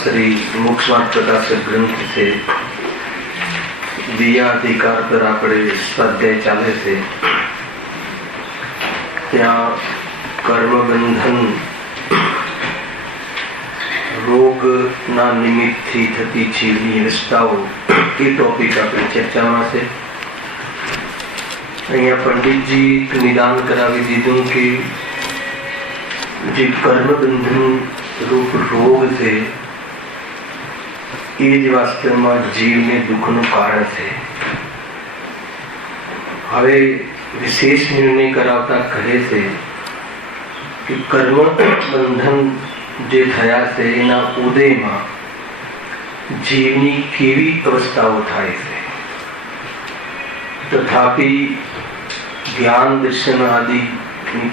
श्री मोक्षमार्ग प्रकाशक ग्रंथ से दिया अधिकार पर આપણે સ્વાધ્યાય ચાલે છે। ત્યાં કર્મબંધન રોગના નિમિત્તથી થતી જીવની અવસ્થાઓ એ ટોપિક આપણે ચર્ચામાં છે। અહીંયા પંડિતજી નિદાન કરાવી દીધું કે જે કર્મબંધન रूप रोग से वास्तव में जीव ने दुख नु कारण है। हवे विशेष निर्णय करावता कहे से कि कर्म बंधन जे थया से एना उदय में जीवनी केवी अवस्थाओं थाय से, तथापि ज्ञान दर्शन आदि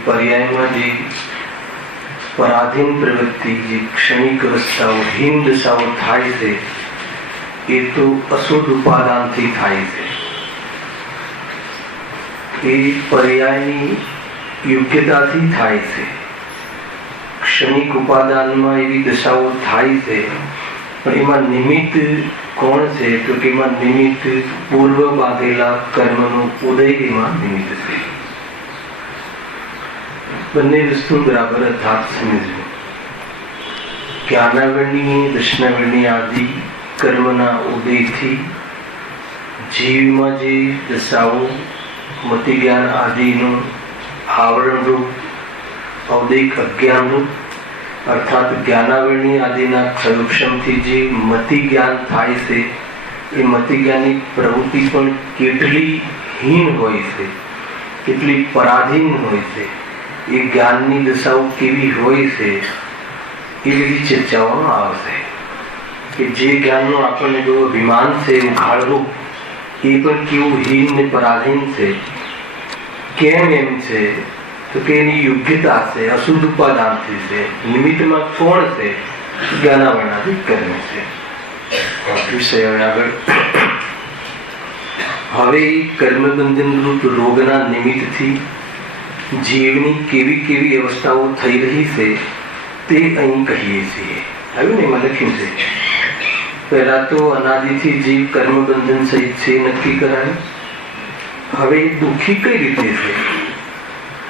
पर्याय में जे पराधीन प्रवृत्ति जी क्षणिक अवस्थाओं हीन दशाओं थाय से ये तो अशुद्ध उपादान थी थाय से। ये पर्यायनी योग्यता थी थाय से। क्षणिक उपादान में एवी दशाओं थाय से, पर एमां निमित्त कोण से तो कि एमां निमित्त पूर्व बांधेला कर्मनो उदय एमां निमित्त से। बने वस्तु बराबर अर्थात समझो। ज्ञानावरणी दर्शनावरणी आदि कर्मना उदय थी जीव में जे दशाओं मति ज्ञान आदि नो आवरण रूप औदिक अज्ञान रूप अर्थात ज्ञानावरणी आदि ना क्षयोक्षम थी जे मति ज्ञान थाय से ए मति ज्ञानी प्रवृत्ति पण केटली हीन होय छे, केटली पराधीन होय छे। ये ज्ञान की दशाओं केवी होय से ये बधी चर्चाओं आवशे कि जे ज्ञान नो आपने जो अभिमान से उघाड़वू ये पण केवुं हीन ने पराधीन से केम एम छे तो के एनी योग्यता से अशुद्ध उपादान थी से निमित्त में कोण से ज्ञानावरणादि कर्म से विषय आगळ। हवे कर्मबंधन रूप रोगना निमित्त थी जीवनी केवी केवी अवस्थाओं थई रही से ते अहीं कहीए छीए। आव्युं ने एमां लख्युं छे पहला तो अनादिथी जीव कर्मबंधन सहित छे नक्की कराय। हवे दुखी कई रीते छे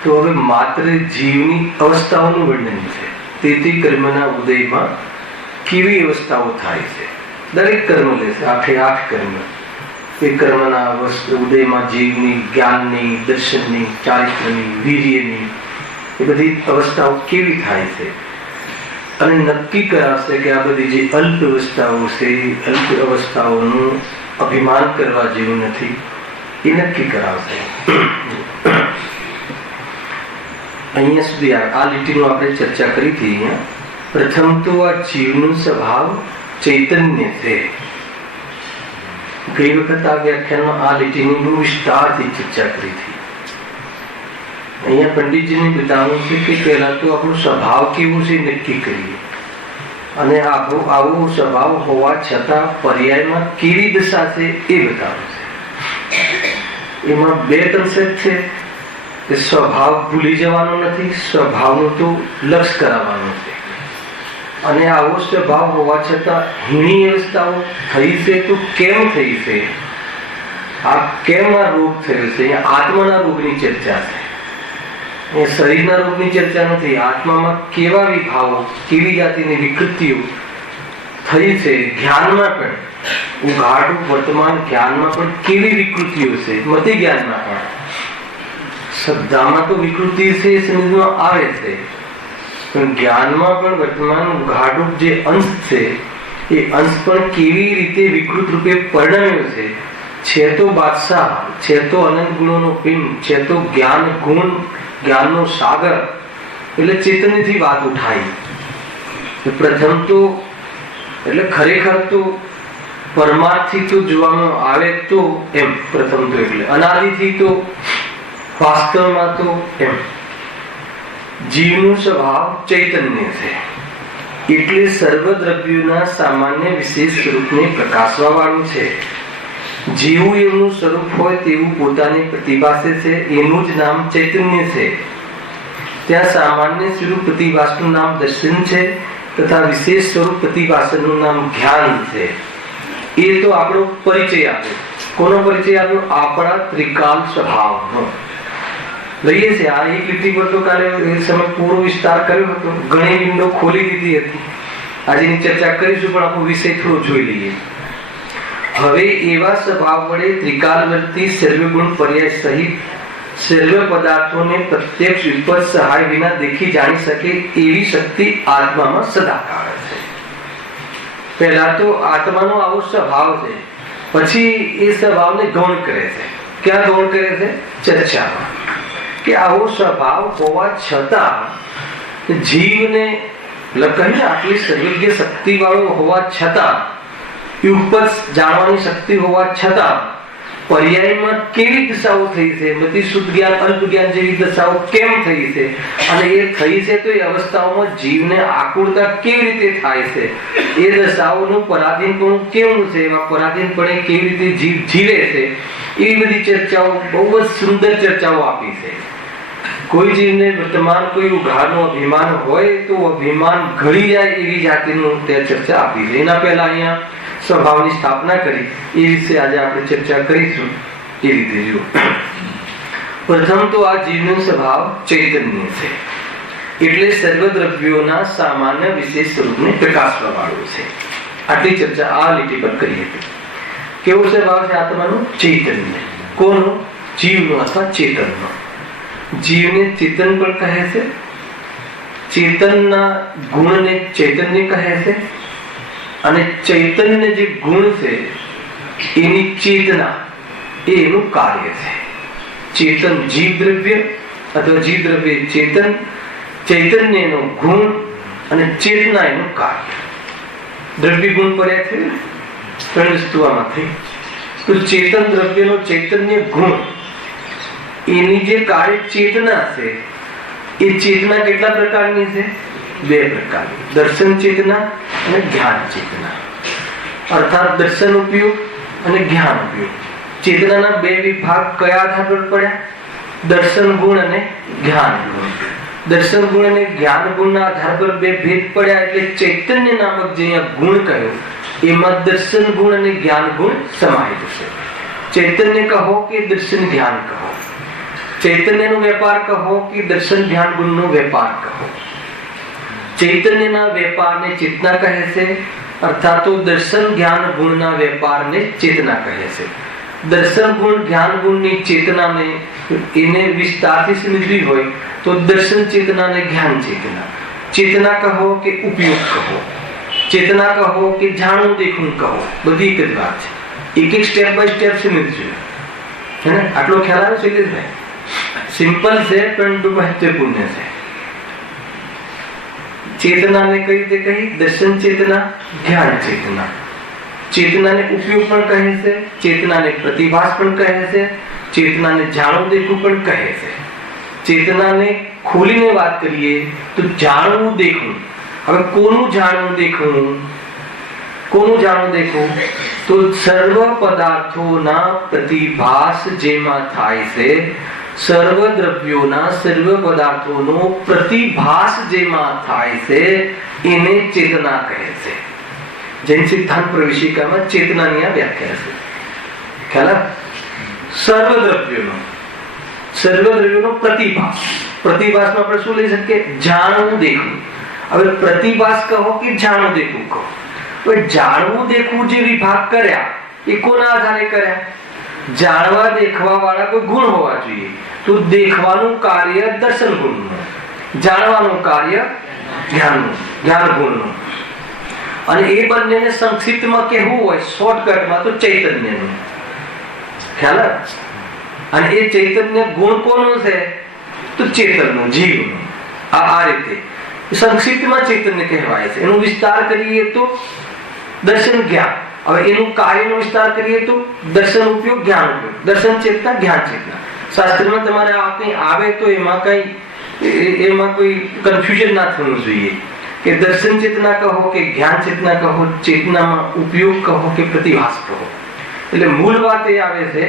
तो हवे मात्र जीवनी अवस्थाओनुं वर्णन छे। तेथी कर्मना उदयमां केवी अवस्थाओं थाय छे दरेक कर्म लेशे 8 कर्म कर्मना उदय में जीवनी ज्ञाननी दर्शननी चारित्रनी वीर्यनी ये बधी अवस्थाओं केवी थाय छे अने नक्की कराशे के आ बधी जे अल्प अवस्थाओं से अल्प अवस्थाओं अभिमान करवा जेवुं नथी ए नक्की कराशे। अहींया सुधी आ लीटीनो आपणे चर्चा करी थी। प्रथम तो आ जीवनो स्वभाव चैतन्य छे। कई वक्त आ व्याख्यान में आ लीटी विस्तार थी चर्चा करी थी। अहींया पंडित जी ने बताव्युं छे कि पहला तो आपणो स्वभाव केवो छे नक्की करीए अने आपणो आवो स्वभाव होवा छतां पर्यायमां केवी दशा छे ए बतावे छे। एमां बे कन्सेप्ट छे कि स्वभाव भूली जवानो नथी, स्वभावनुं तो लक्ष्य कराववानुं छे। अने आवो स्वभाव होवा छतां हीनी अवस्थाओं थई से तो केम थई से आ केम आ रोग थयो छे। आत्माना रोगनी चर्चा छे, शरीरना रोगनी चर्चा नथी। आत्मामां केवा विभावो केवी जातिनी विकृतिओ थई छे। ज्ञानमां पण उघाड़ वर्तमान ज्ञानमां पण केवी विकृतिओ छे। मति ज्ञानमां पण श्रद्धामां तो विकृति छे समजमां आवे छे, ज्ञान में वर्तमान उघाड़रूप जे अंश छे ए अंश पण केवी रीते विकृत रूपे परिणम्यो छे तो बादशाह छे तो अनंत गुणों पिंड छे तो ज्ञान गुण ज्ञान नो सागर एटले चेतन थी बात उठाई। तो प्रथम तो एटले खरेखर तो परमार्थी तो जोवामां आवे तो एम प्रथम तो एटले अनादि थी तो वास्तव में तो एम जीवनु स्वभाव चैतन्य है एटले सर्वद्रव्योना सामान्य विशेष स्वरूपने प्रकाशवावाळुं छे। जीवुं एवनुं स्वरूप होय तेवुं पोताने प्रतिभासे छे एनुं ज नाम चैतन्य छे। त्यां सामान्य स्वरूप प्रतिभासनुं नाम दर्शन छे તથા વિશેષ સ્વરૂપ પ્રતિભાસનું નામ જ્ઞાન છે. એ તો આપણો પરિચય આપ્યો. કોનો પરિચય આપ્યો? આપણા ત્રિકાલ સ્વભાવનો લઈએ છે. આ એક લીટી પર તો કાલે એ સમય પૂરો વિસ્તાર કર્યો હતો, ઘણી વિંડો ખોલી દીધી હતી. આજની ચર્ચા કરીશું, પણ આપણો વિષય થોડો જોઈ લઈએ. હવે એવા સ્વભાવ વડે ત્રિકાલવર્તી સર્વગુણ પર્યાય સહિત સર્વ પદાર્થોને પ્રત્યક્ષ વિપદ સહાય વિના દેખી જાણી શકે એવી શક્તિ આત્મામાં સદાકાળ છે. પહેલા તો આત્માનો આવો સ્વભાવ છે, પછી એ સ્વભાવને ગૌણ કરે છે. ક્યાં ગૌણ કરે છે? ચર્ચામાં. કે આવો સ્વભાવ હોવા છતાં જીવને કહીને આટલી સર્વજ્ઞ શક્તિ વાળો હોવા છતાં, ઉપજ જાણવાની શક્તિ હોવા છતાં પર્યાયમાં કેવી દશાઓ થઈ છે, મતિ શુદ્ધ જ્ઞાન અલ્પ જ્ઞાન જેવી દશાઓ કેમ થઈ છે, અને એ થઈ છે તો એ અવસ્થાઓમાં જીવને આકુળતા કેવી રીતે થાય છે, એ દશાઓનું પરાધીનપણું કેવું છે, એમાં પરાધીનપણે કેવી રીતે જીવ જીવે છે, એવી બધી ચર્ચાઓ, બહુ જ સુંદર ચર્ચાઓ આપી છે. કોઈ જીવને વર્તમાન કોઈ ઉઘારનું અભિમાન હોય તો અભિમાન ઘડી જાય એવી જાતિનું ત્યાં ચર્ચા આપી છે. એના પહેલા અહીંયા સ્વભાવની સ્થાપના કરી, એ વિશે આજે આપણે ચર્ચા કરીશું. એ રીતે જુઓ, પ્રથમ તો આ જીવનો સ્વભાવ ચૈતન્ય છે, એટલે સર્વ દ્રવ્યોના સામાન્ય વિશેષ સ્વરૂપને પ્રકાશવા વાળું છે. આટલી ચર્ચા આ લીટી પર કરી હતી. કેવો સ્વભાવ છે આત્માનો? ચૈતન્ય. કોનો? જીવનો અથવા ચેતનનો. જીવને ચેતન પણ કહે છે, ચેતનના ગુણને ચૈતન્ય કહે છે, અને ચૈતન્ય જે ગુણ છે એની ચેતના એ એનું કાર્ય છે. ચેતન જીવ દ્રવ્ય અથવા જીવ દ્રવ્ય ચેતન, ચૈતન્ય એનો ગુણ અને ચેતના એનું કાર્ય. દ્રવ્ય ગુણ પડ્યા છે, ત્રણ વસ્તુ આમાં થઈ. તો ચેતન દ્રવ્યનો ચૈતન્ય ગુણ, એની જે કાર્ય ચેતના છે, એ ચેતના કેટલા પ્રકારની છે? બે પ્રકારની. દર્શન ચેતના અને જ્ઞાન ચેતના. અર્થાત દર્શન ઉપયોગ અને જ્ઞાન ઉપયોગ. ચેતનાના બે વિભાગ કયા આધાર પર પડ્યા? દર્શન ગુણ અને જ્ઞાન ગુણ. દર્શન ગુણ અને જ્ઞાન ગુણના આધાર પર બે ભેદ પડ્યા, એટલે ચૈતન્ય નામક જે અહીંયા ગુણ કહ્યો એમાં દર્શન ગુણ અને જ્ઞાન ગુણ સમાહિત છે. ચૈતન્ય કહો કે દર્શન જ્ઞાન કહો, ચૈતન્યનો વેપાર કહો કે દર્શન ધ્યાન ગુણનો વેપાર કહો. ચૈતન્યના વેપારને ચેતના કહે છે, અર્થાત તો દર્શન જ્ઞાન ગુણના વેપારને ચેતના કહે છે. દર્શન ગુણ જ્ઞાન ગુણની ચેતનાને એને વિસ્તારથી સમજવી હોય તો દર્શન ચેતના અને જ્ઞાન ચેતના. ચેતના કહો કે ઉપયોગ કહો, ચેતના કહો કે જાણવું દેખવું કહો, બધી એક જ વાત છે. એક એક સ્ટેપ બાય સ્ટેપ સમજવું. આટલો ખ્યાલ આવે છે? સિમ્પલ છે પરંતુ મહત્વપૂર્ણ છે. ચેતનાને કઈ રીતે કહી? દર્શન ચેતના, જ્ઞાન ચેતના. ચેતનાને ઉપયોગ પણ કહે છે, ચેતનાને પ્રતિભાસ પણ કહે છે, ચેતનાને જાણવું દેખવું પણ કહે છે. ચેતનાને ખોલીને વાત કરીએ તો જાણવું દેખવું. હવે કોનું જાણવું દેખવું? કોનું જાણવું દેખવું? તો સર્વ પદાર્થોના પ્રતિભાસ જેમાં થાય છે, સર્વ દ્રવ્યોના સર્વ પદાર્થોનો પ્રતિભાસ જેમાં થાય છે એને ચેતના કહે છે. જૈન સિદ્ધાંત પ્રવેશિકામાં ચેતનાની આ વ્યાખ્યા છે. ખ્યાલ? સર્વ દ્રવ્યોનો પ્રતિભાસ. પ્રતિભાસમાં આપણે શું લઈ શકીએ? જાણવું દેખવું. હવે પ્રતિભાસ કહો કે જાણવું દેખવું કહો. હવે જાણવું દેખવું જે વિભાગ કર્યા એ કોના આધારે કર્યા? જાણવા દેખવા વાળા કોઈ ગુણ હોવા જોઈએ. તો દેખવાનું કાર્ય દર્શન ગુણનું, જાણવાનું કાર્ય જ્ઞાન ગુણનું. અને એ બંનેને સંક્ષિપ્તમાં કહેવું હોય શોર્ટકટમાં તો ચૈતન્યનું. ખ્યાલ? અને એ ચૈતન્ય ગુણ કોનો છે? તો ચેતનનું, જીવનું. આ રીતે સંક્ષિપ્તમાં ચૈતન્ય કહેવાય છે. એનો વિસ્તાર કરીએ તો દર્શન જ્ઞાન. હવે એનું કાર્યનો વિસ્તાર કરીએ તો દર્શન ઉપયોગ, જ્ઞાન ઉપયોગ. દર્શન ચેતના, જ્ઞાન ચેતના. શાસ્ત્રમાં તમારે આપણી આવે તો એમાં કોઈ કન્ફ્યુઝન ના થવું જોઈએ કે દર્શન ચેતના કહો કે જ્ઞાન ચેતના કહો, ચેતનામાં ઉપયોગ કહો કે પ્રતિભાસ કહો. એટલે મૂળ વાત એ આવે છે,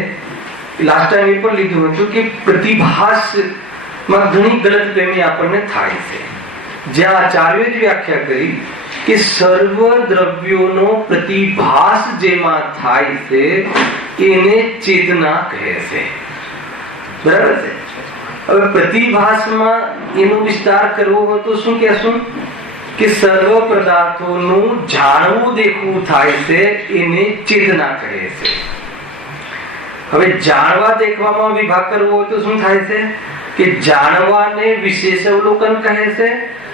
લાસ્ટ ટાઈમ એ પણ લીધું હતું કે પ્રતિભાસમાં ઘણી ગલતફહેમી આપણને થાય છે. જ્યાં આચાર્યોએ જ વ્યાખ્યા કરી કે સર્વ દ્રવ્યોનો પ્રતિભાસ જેમાં થાય છે એને ચેતના કહે છે. બરાબર છે. હવે પ્રતિભાસમાં એનો વિસ્તાર કરવો હોય તો શું કહેશું કે સર્વ પદાર્થોનું જાણવું દેખવું થાય છે એને ચેતના કહે છે. હવે જાણવા દેખવામાં વિભાગ કરવો હોય તો શું થાય છે કે જાણવાને વિશેષ અવલોકન કહે છે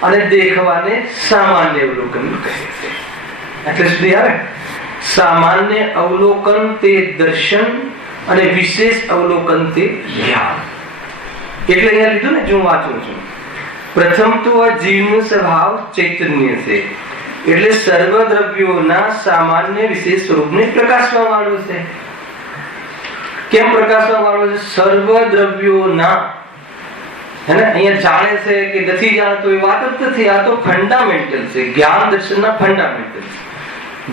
અને દેખવાને સામાન્ય અવલોકન કહે છે. એટલે સુધી આવે સામાન્ય અવલોકન તે દર્શન અને વિશેષ અવલોકન તે જ્ઞાન. એટલે અહીંયા લીધું ને, જો વાંચું છું. પ્રથમ તો આ જીવનો સ્વભાવ ચૈતન્ય છે, એટલે સર્વ દ્રવ્યોના સામાન્ય વિશેષ સ્વરૂપને પ્રકાશવા વાળો છે. કેમ પ્રકાશવા વાળો છે? સર્વ દ્રવ્યોના, હે ને, અહીંયા જાણે છે કે નથી જાણતો એ વાત જ નથી. આ તો ફંડામેન્ટલ છે, જ્ઞાન દર્શનના ફંડામેન્ટલ છે.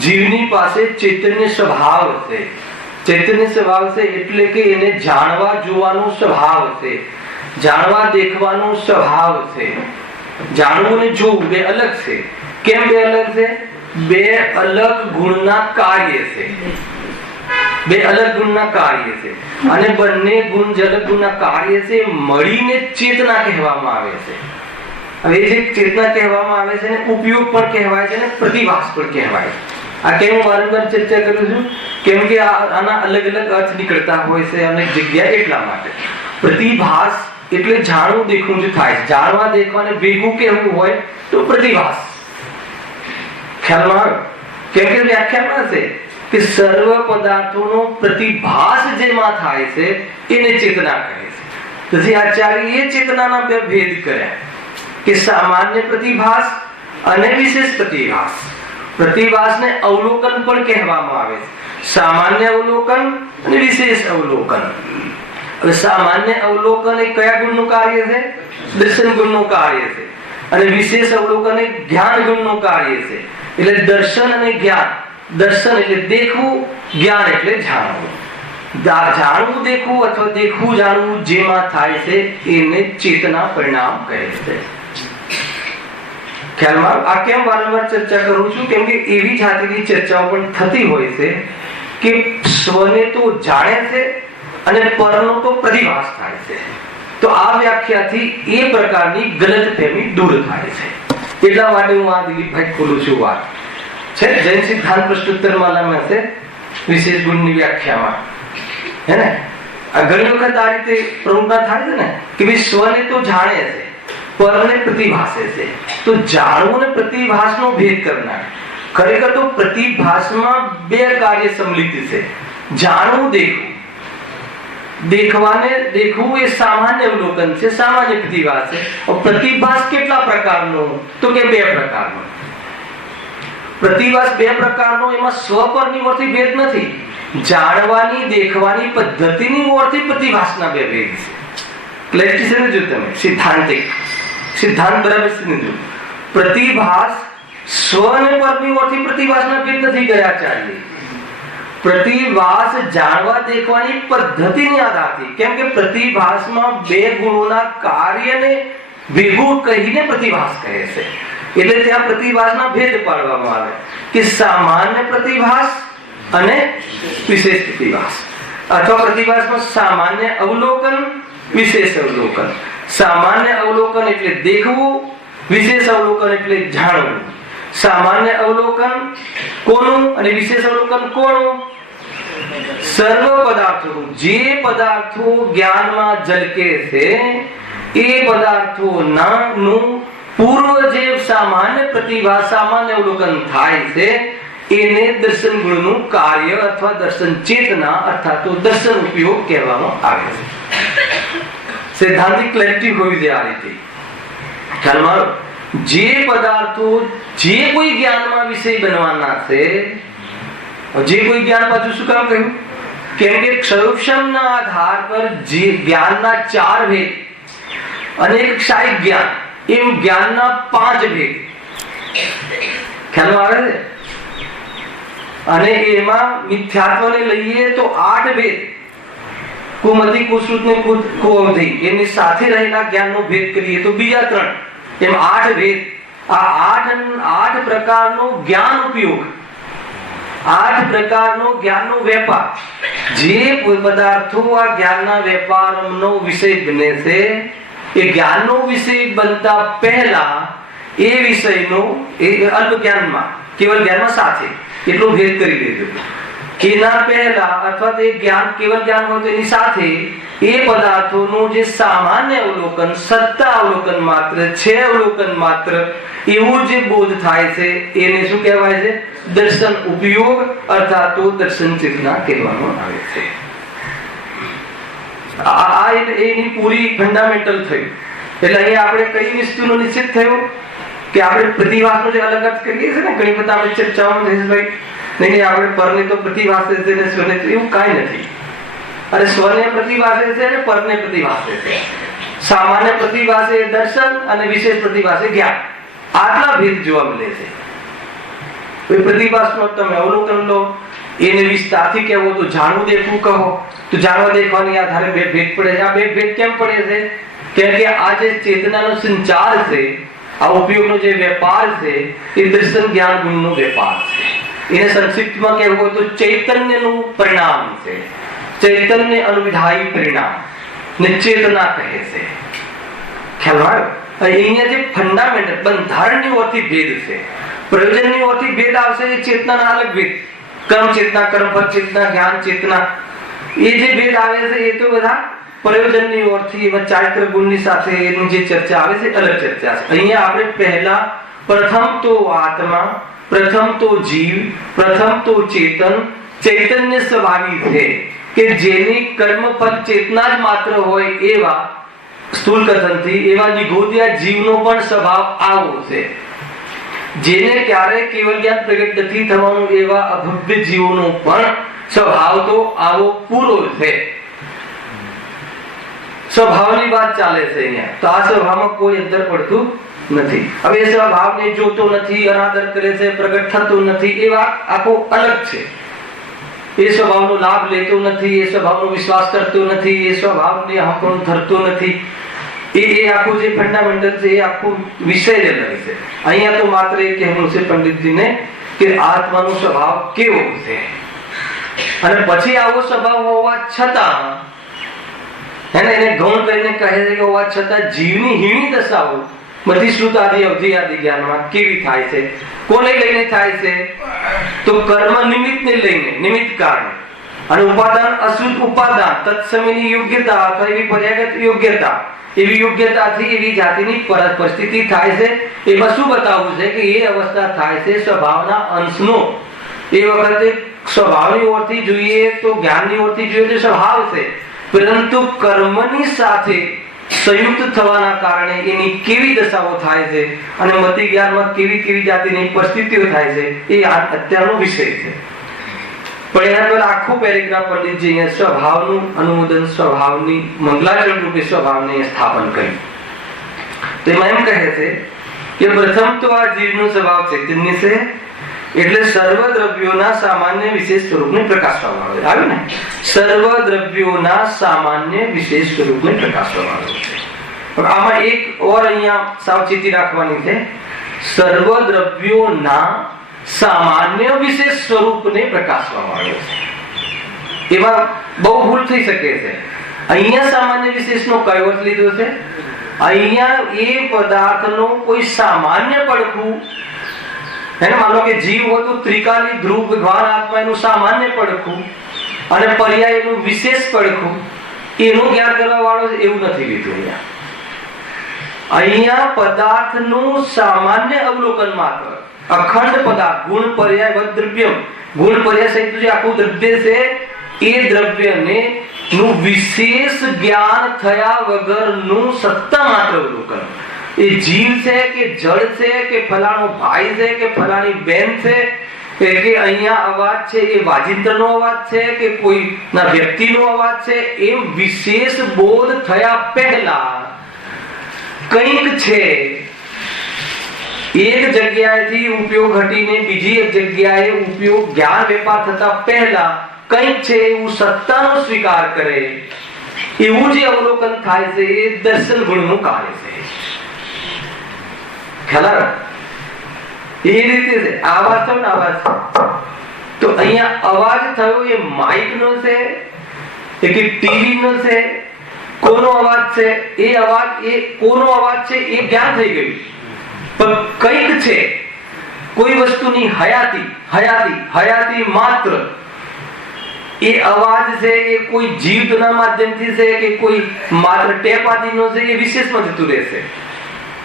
જીવની પાસે ચૈતન્ય સ્વભાવ છે. ચૈતન્ય સ્વભાવ છે એટલે કે એને જાણવા જોવાનો સ્વભાવ છે, જાણવા દેખવાનો સ્વભાવ છે. જાણવું અને જોવું બે અલગ છે. કેમ બે અલગ છે? બે અલગ ગુણના કાર્ય છે. બે અલગ ગુણના કાર્ય છે અને બંને ગુણ જે અલગ ગુણના કાર્ય છે મળીને ચેતના કહેવામાં આવે છે. હવે જે ચેતના કહેવામાં આવે છે ને ઉપયોગ પણ કહેવાય છે ને પ્રતિભાસ પણ કહેવાય છે. આ કેમ વારંવાર ચર્ચા કરું છું? કેમ કે આના અલગ અલગ અર્થ નીકળતા હોય છે અનેક જગ્યાએ. એટલા માટે પ્રતિભાસ એટલે જાણવું દેખવું જે થાય. જાણવા દેખવાને ભેગું કહેવું હોય તો પ્રતિભાસ. ખ્યાલમાં આવે? કેમ કે વ્યાખ્યામાં છે કે સર્વ પદાર્થોનો પ્રતિભાસ જેમાં થાય છે એને ચેતના કહે છે. તેથી આચાર્યએ ચેતનાના બે ભેદ કર્યા કે સામાન્ય પ્રતિભાસ અને વિશેષ પ્રતિભાસ. પ્રતિભાસને અવલોકન પણ કહેવામાં આવે છે. સામાન્ય અવલોકન અને વિશેષ અવલોકન. હવે સામાન્ય અવલોકન એ કયા ગુણનું કાર્ય છે? દર્શન ગુણનું કાર્ય છે. અને વિશેષ અવલોકન એ જ્ઞાન ગુણનું કાર્ય છે. એટલે દર્શન અને જ્ઞાન, દર્શન એટલે દેખવું, જ્ઞાન એટલે જાણવું. જાણવું દેખવું અથવા દેખવું જાણવું જેમાં થાય છે એને ચેતના પરિણામ કહે છે. ખ્યાલમાં? આ કેમ વારંવાર ચર્ચા કરું છું? કેમ કે એવી જાતિની ચર્ચાઓ પણ થતી હોય છે કે સ્વને તો જાણે છે અને પરનો તો પ્રતિભાસ થાય છે. તો આ વ્યાખ્યાથી એ પ્રકારની ગલતફહેમી દૂર થાય છે. એટલા માટે હું આ દિલીપભાઈ ખોલું છું વાત છે. જૈન સિદ્ધાંત પ્રશ્નોત્તર માલામાં છે વિશેષ ગુણની વ્યાખ્યામાં, હે ને, આ ઘણી વખત આ રીતે પ્રવૃત્તિ થાય છે ને કે ભાઈ સ્વને તો જાણે છે, પરને પ્રતિભાસે છે. તો જાણવું અને પ્રતિભાસનો ભેદ કરનાર. ખરેખર તો પ્રતિભાસમાં બે કાર્ય સંમિલિત છે. જાણવું દેખવું. દેખવાને દેખવું એ સામાન્ય અવલોકન છે, સામાન્ય પ્રતિભાસ છે. પ્રતિભાસ કેટલા પ્રકારનો? તો કે બે પ્રકારનો. પ્રતિભાસ બે પ્રકારનો. એમાં સ્વપરની ઓરથી ભેદ નથી. જાણવાની દેખવાની પદ્ધતિની ઓરથી પ્રતિભાસના બે ભેદ છે. ક્લેરિટી સમજો તમે. સિદ્ધાંતિક સિદ્ધાંત બરાબર સમજો. પ્રતિભાસ સ્વ અને પરની ઓરથી પ્રતિભાસના ભેદ નથી કર્યા ચાલે. પ્રતિભાસ જાણવા દેખવાની પદ્ધતિની આધારથી. કેમ કે પ્રતિભાસમાં બે ગુણોના કાર્યને ભેગું કહીને પ્રતિભાસ કહે છે. એટલે ત્યાં પ્રતિભાસના ભેદ પાડવામાં આવે કે સામાન્ય પ્રતિભાસ અને વિશેષ પ્રતિભાસ. અથવા પ્રતિભાસમાં સામાન્ય અવલોકન, વિશેષ અવલોકન. સામાન્ય અવલોકન એટલે દેખવું, વિશેષ અવલોકન એટલે જાણવું. સામાન્ય અવલોકન કોનું અને વિશેષ અવલોકન કોનું? સર્વ પદાર્થો. જે પદાર્થો જ્ઞાનમાં ઝલકે છે એ પદાર્થોના નું પૂર્વ જે સામાન્ય પ્રતિભા, સામાન્ય અવલોકન થાય છે એને દર્શન ગુણનું કાર્ય અથવા દર્શન ચેતના અર્થાત તો દર્શન ઉપયોગ કહેવામાં આવે છે. સૈદ્ધાંતિક ક્લેરિટી હોવી જોઈએ આ રીતે. ખ્યાલમાં? જે પદાર્થો જે કોઈ જ્ઞાનમાં વિષય બનવાના છે, જે કોઈ જ્ઞાન પાછું શું કામ કહ્યું? કેમ કે ક્ષયોક્ષમના આધાર પર જે જ્ઞાનના ચાર ભેદ અને એક ક્ષાયિક જ્ઞાન, એમ જ્ઞાનના પાંચ ભેદ. ખ્યાલ આવે છે? અને એમાં મિથ્યાત્વને લઈએ તો 8 ભેદ. કુમતિ, કુશ્રુત ને કુઅવધિ એની સાથે રહેલા જ્ઞાનનો ભેદ કરીએ તો બીજા 3. એમ 8 ભેદ. આ 8 પ્રકારનો જ્ઞાન ઉપયોગ, 8 પ્રકારનો જ્ઞાનનો વેપાર. જે પદાર્થો આ જ્ઞાનના વેપારનો વિષય બને છે, એ જ્ઞાનનો વિષય બનતા પહેલા એ વિષયનો એ અલ્પ જ્ઞાનમાં, કેવલ જ્ઞાનમાં સાથે એટલો ભેદ કરી દેજો. એના પહેલા અથવા તો જ્ઞાન કેવલ જ્ઞાન હોય તો એની સાથે એ પદાર્થોનું જે સામાન્ય અવલોકન, સત્તા અવલોકન માત્ર છે, અવલોકન માત્ર એવું જે બોધ થાય છે એને શું કહેવાય છે? દર્શન ઉપયોગ અર્થાત તો દર્શન ચેતના કહેવામાં આવે છે. આ એની પૂરી ફંડામેન્ટલ થયું. એટલે અહીંયા આપણે કઈ વસ્તુનો નિશ્ચિત થયો કે આપણે પ્રતિભાસનો જે અલગ અર્થ કરીએ છીએ ને, ઘણી બધા આપણે ચર્ચાઓમાં ભાઈ નહીં આપણે પરને તો પ્રતિભાસે છે ને સ્વને, એવું કાંઈ નથી. અને સ્વને પ્રતિભાસે છે અને પરને પ્રતિભાસે છે. સામાન્ય પ્રતિભાસે દર્શન અને વિશેષ પ્રતિભાસે જ્ઞાન. આટલા ભેદ જોવા મળે છે. પ્રતિભાસનો તમે અવલોકન લો, એને વિસ્તારથી કહેવો તો જાણવું દેખવું કહો, તો જાણવા દેખવાની આધારે બે ભેદ પડે છે. આ બે ભેદ કેમ પડે છે? કેમ કે આ જે ચેતનાનો સંચાર છે, આ ઉપયોગનો જે વેપાર છે, એ દર્શન જ્ઞાન ગુણનો વેપાર છે. એને સંક્ષિપ્તમાં કહેવું હોય તો ચૈતન્યનું પરિણામ છે. ચૈતન્ય અનુવિધાયી પરિણામ ને ચેતના કહે છે. ખ્યાલ આવ્યો? અહીંયા જે ફંડામેન્ટલ બંધારણની ઓરથી ભેદ છે, પ્રયોજનની ઓરથી ભેદ આવશે. એ ચેતનાના અલગ ભેદ, કર્મ ચેતના, કર્મફળ ચેતના, જ્ઞાન ચેતના, એ જે ભેદ આવે છે એ તો બધા પ્રયોજનની ઓરથી એમાં ચારિત્ર ગુણની સાથે એની જે ચર્ચા આવે છે અલગ ચર્ચા છે. અહીંયા આપણે પહેલા પ્રથમ તો આત્મા, પ્રથમ તો જીવ, પ્રથમ તો ચેતન, ચૈતન્ય સ્વભાવી છે કે જેની કર્મફળ ચેતના જ માત્ર હોય એવા સ્થૂલ કથનથી એવા નિગોદિયા જીવનો પણ સ્વભાવ આવો છે. જેને ક્યારે કેવલ જ્ઞાન પ્રગટ નથી થવાનું એવા અભવ્ય જીવોનો પણ સ્વભાવ તો આવો પૂરો છે. સ્વભાવની વાત ચાલે છે અહીંયા. તો આ સ્વભાવમાં કોઈ અંતર પડતું નથી. હવે એ સ્વભાવને જોતો નથી, અનાદર કરે છે, પ્રગટ થતો નથી, એ વાત આખો અલગ છે. એ સ્વભાવનો લાભ લેતો નથી, એ સ્વભાવનો વિશ્વાસ કરતો નથી, એ સ્વભાવને હકનું ધરતો નથી. એ આખું જે ફંડામેન્ટલ છે એ આખું વિષય જ અલગ છે. અહીંયા તો માત્ર એ કહેવું છે પંડિતજીને કે આત્માનો સ્વભાવ કેવો છે, અને પછી આવો સ્વભાવ હોવા છતાં એને ગૌણ કરીને કહે છે કે હોવા છતાં જીવની હીણી દશાઓ બધી શ્રુત આદિ અવધિ આદિ જ્ઞાનમાં કેવી થાય છે? કોને લઈને થાય છે? તો કર્મ નિમિત્તને લઈને, નિમિત્ત કારણે, અને ઉપાદાન અશુદ્ધ ઉપાદાન, તત્સમયની યોગ્યતા અથવા એવી પર્યાગત યોગ્યતા, એવી યોગ્યતાથી એવી જાતિની પરિસ્થિતિ થાય છે. એમાં શું બતાવવું છે કે એ અવસ્થા થાય છે સ્વભાવના અંશનો. એ વખતે સ્વભાવની ઓરથી જોઈએ તો, જ્ઞાનની ઓરથી જોઈએ તો સ્વભાવ છે, પરંતુ કર્મની સાથે સંયુક્ત થવાના કારણે એની કેવી દશાઓ થાય છે અને મતિ જ્ઞાનમાં કેવી કેવી જાતિની પરિસ્થિતિઓ થાય છે એ અત્યારનો વિષય છે. પણ એના પહેલા આખું પેરેગ્રાફ પંડિતજી સ્વભાવનું અનુમોદન, સ્વભાવની મંગલાચરણ રૂપે સ્વભાવને સ્થાપન કર્યું. તેમાં એમ કહે છે કે પ્રથમ તો આ જીવનો સ્વભાવ ચૈતન્ય છે, એટલે સર્વ દ્રવ્યોના સામાન્ય વિશેષ સ્વરૂપને પ્રકાશવામાં આવે. આવ્યું ને? સર્વ દ્રવ્યોના સામાન્ય વિશેષ સ્વરૂપને પ્રકાશવામાં આવે છે. પણ આમાં એક ઓર અહીંયા સાવચેતી રાખવાની છે. સર્વ દ્રવ્યોના સામાન્ય વિશેષ સ્વરૂપને પ્રકાશવામાં આવે છે. એમાં બહુ ભૂલ થઈ શકે છે. અહીંયા સામાન્ય વિશેષનો કયો અર્થ લીધો છે? અહીંયા એ પદાર્થનો કોઈ સામાન્ય પડખું, માનો કે જીવ હોય તો ત્રિકાલી ધ્રુવ ભગવાન આત્મા એનું સામાન્ય પડખું અને પર્યાય એનું વિશેષ પડખું, એનું જ્ઞાન કરવા વાળો એવું નથી લીધું. અહીંયા પદાર્થનું સામાન્ય અવલોકન માત્ર, અખંડ પદાર્થ, ગુણ પર્યાય વદ દ્રવ્યમ, ગુણ પર્યાય સહિત જે આખું દ્રવ્ય છે એ દ્રવ્યને નું વિશેષ જ્ઞાન થયા વગરનું સત્તા માત્ર અવલોકન. એ જીવ છે કે જળ છે કે ફલાણો ભાઈ છે કે ફલાણી બેન છે કે અહીંયા અવાજ છે એ વાજિંત્રનો અવાજ છે કે કોઈ ના વ્યક્તિનો અવાજ છે, એમ વિશેષ બોધ થયા પહેલા કંઈક છે. એક જગ્યાએથી ઉપયોગ હટીને બીજી એક જગ્યાએ ઉપયોગ જ્ઞાન વેપાર થતા પહેલા કંઈક છે એવું સત્તાનો સ્વીકાર કરે, એવું જે અવલોકન થાય છે એ દર્શન ગુણનું કાર્ય છે. ખ્યાલ આવે? એ રીતે છે. આવાજ થયો ને, અવાજ તો અહીંયા અવાજ થયો એ માઇક નો છે કે ટીવી નો છે? કોનો અવાજ છે? એ અવાજ, એ કોનો અવાજ છે એ જ્ઞાન થઈ ગયું. પણ કંઈક છે, કોઈ વસ્તુની હયાતી, હયાતી, હયાતી માત્ર એ અવાજ છે એ કોઈ જીવના માધ્યમથી છે કે કોઈ માત્ર ટેપ આદિનો છે એ વિશેષમાં જતું રહેશે.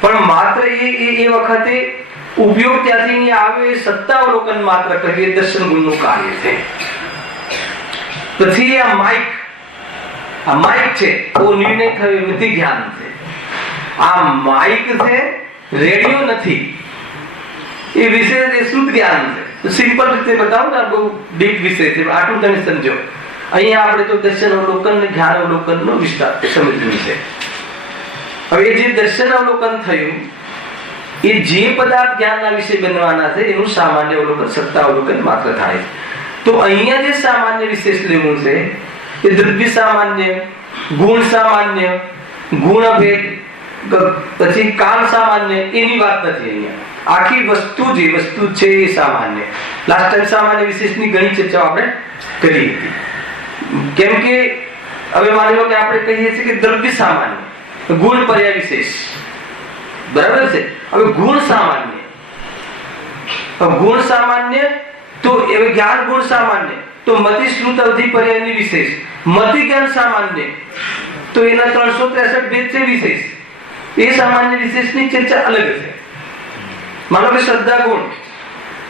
પણ માત્ર એ વખતે ઉપયોગ ત્યાંથી નહીં આવે એ સત્તાવલોકન માત્ર કરીએ દર્શન ગુણનું કાર્ય છે. પછી આ માઇક છે તો નિર્ણય થયો મિતિ જ્ઞાન છે. આ માઇક છે, રેડિયો નથી. એ વિશેષ એ શુદ્ધ જ્ઞાન છે. સિમ્પલ રીતે બતાવું ને, બહુ ડીપ વિષય છે, આટલું તમે સમજો. અહીંયા આપણે તો દર્શન અવલોકન ને જ્ઞાન અવલોકન નો વિસ્તાર સમજવું છે. હવે જે દર્શન અવલોકન થયું એ જે પદાર્થ જ્ઞાનના વિશે બનવાના છે એનું સામાન્ય અવલોકન, સત્તા અવલોકન માત્ર થાય છે. તો અહીંયા જે સામાન્ય વિશેષ લેવું છે એ દ્રવ્ય સામાન્ય, ગુણ સામાન્ય, ગુણ ભેદ, પછી કાલ સામાન્ય, એની વાત નથી. અહીંયા આખી વસ્તુ જે વસ્તુ છે એ સામાન્ય. લાસ્ટ ટાઈમ સામાન્ય વિશેષની ઘણી ચર્ચા આપણે કરી હતી. કેમ કે હવે માની લો કે આપણે કહીએ છીએ કે દ્રવ્ય સામાન્ય, ગુણ પર્યાય વિશેષ, બરાબર છે. હવે ગુણ સામાન્ય, ગુણ સામાન્ય તો હવે જ્ઞાન ગુણ સામાન્ય તો મતિ શ્રુત અવધિ પર્યાયની વિશેષ, મતિ જ્ઞાન સામાન્ય તો એના 363 ભેદ છે વિશેષ. એ સામાન્ય વિશેષની ચર્ચા અલગ છે. માનો કે શ્રદ્ધા ગુણ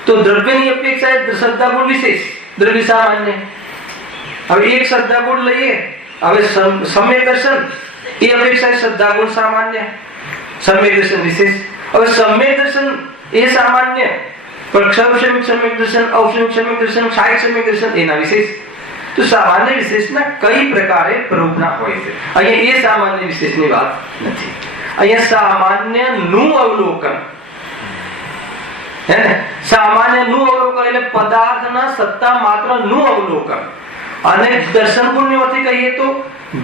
તો દ્રવ્યની અપેક્ષાએ શ્રદ્ધા ગુણ વિશેષ, દ્રવ્ય સામાન્ય. હવે એક શ્રદ્ધા ગુણ લઈએ, હવે સમ્યક દર્શન એ અપેક્ષાએ શ્રદ્ધા ગુણ સામાન્ય, સમ્યક દર્શન વિશેષ. હવે સમ્યક દર્શન એ સામાન્ય, પણ ક્ષરસમ્યક સમ્યક દર્શન, ઔપસમ્યક સમ્યક દર્શન, સાહિક સમ્યક દર્શન એના વિશેષ. તો સામાન્ય વિશેષના કઈ પ્રકારે પ્રરૂપના હોય છે. અહીંયા એ સામાન્ય વિશેષની વાત નથી. અહીંયા સામાન્ય નું અવલોકન, હે ને? સામાન્ય નું અવલોકન એટલે પદાર્થના સત્તા માત્ર નું અવલોકન. અને દર્શન ગુણની અર્થે કહીએ તો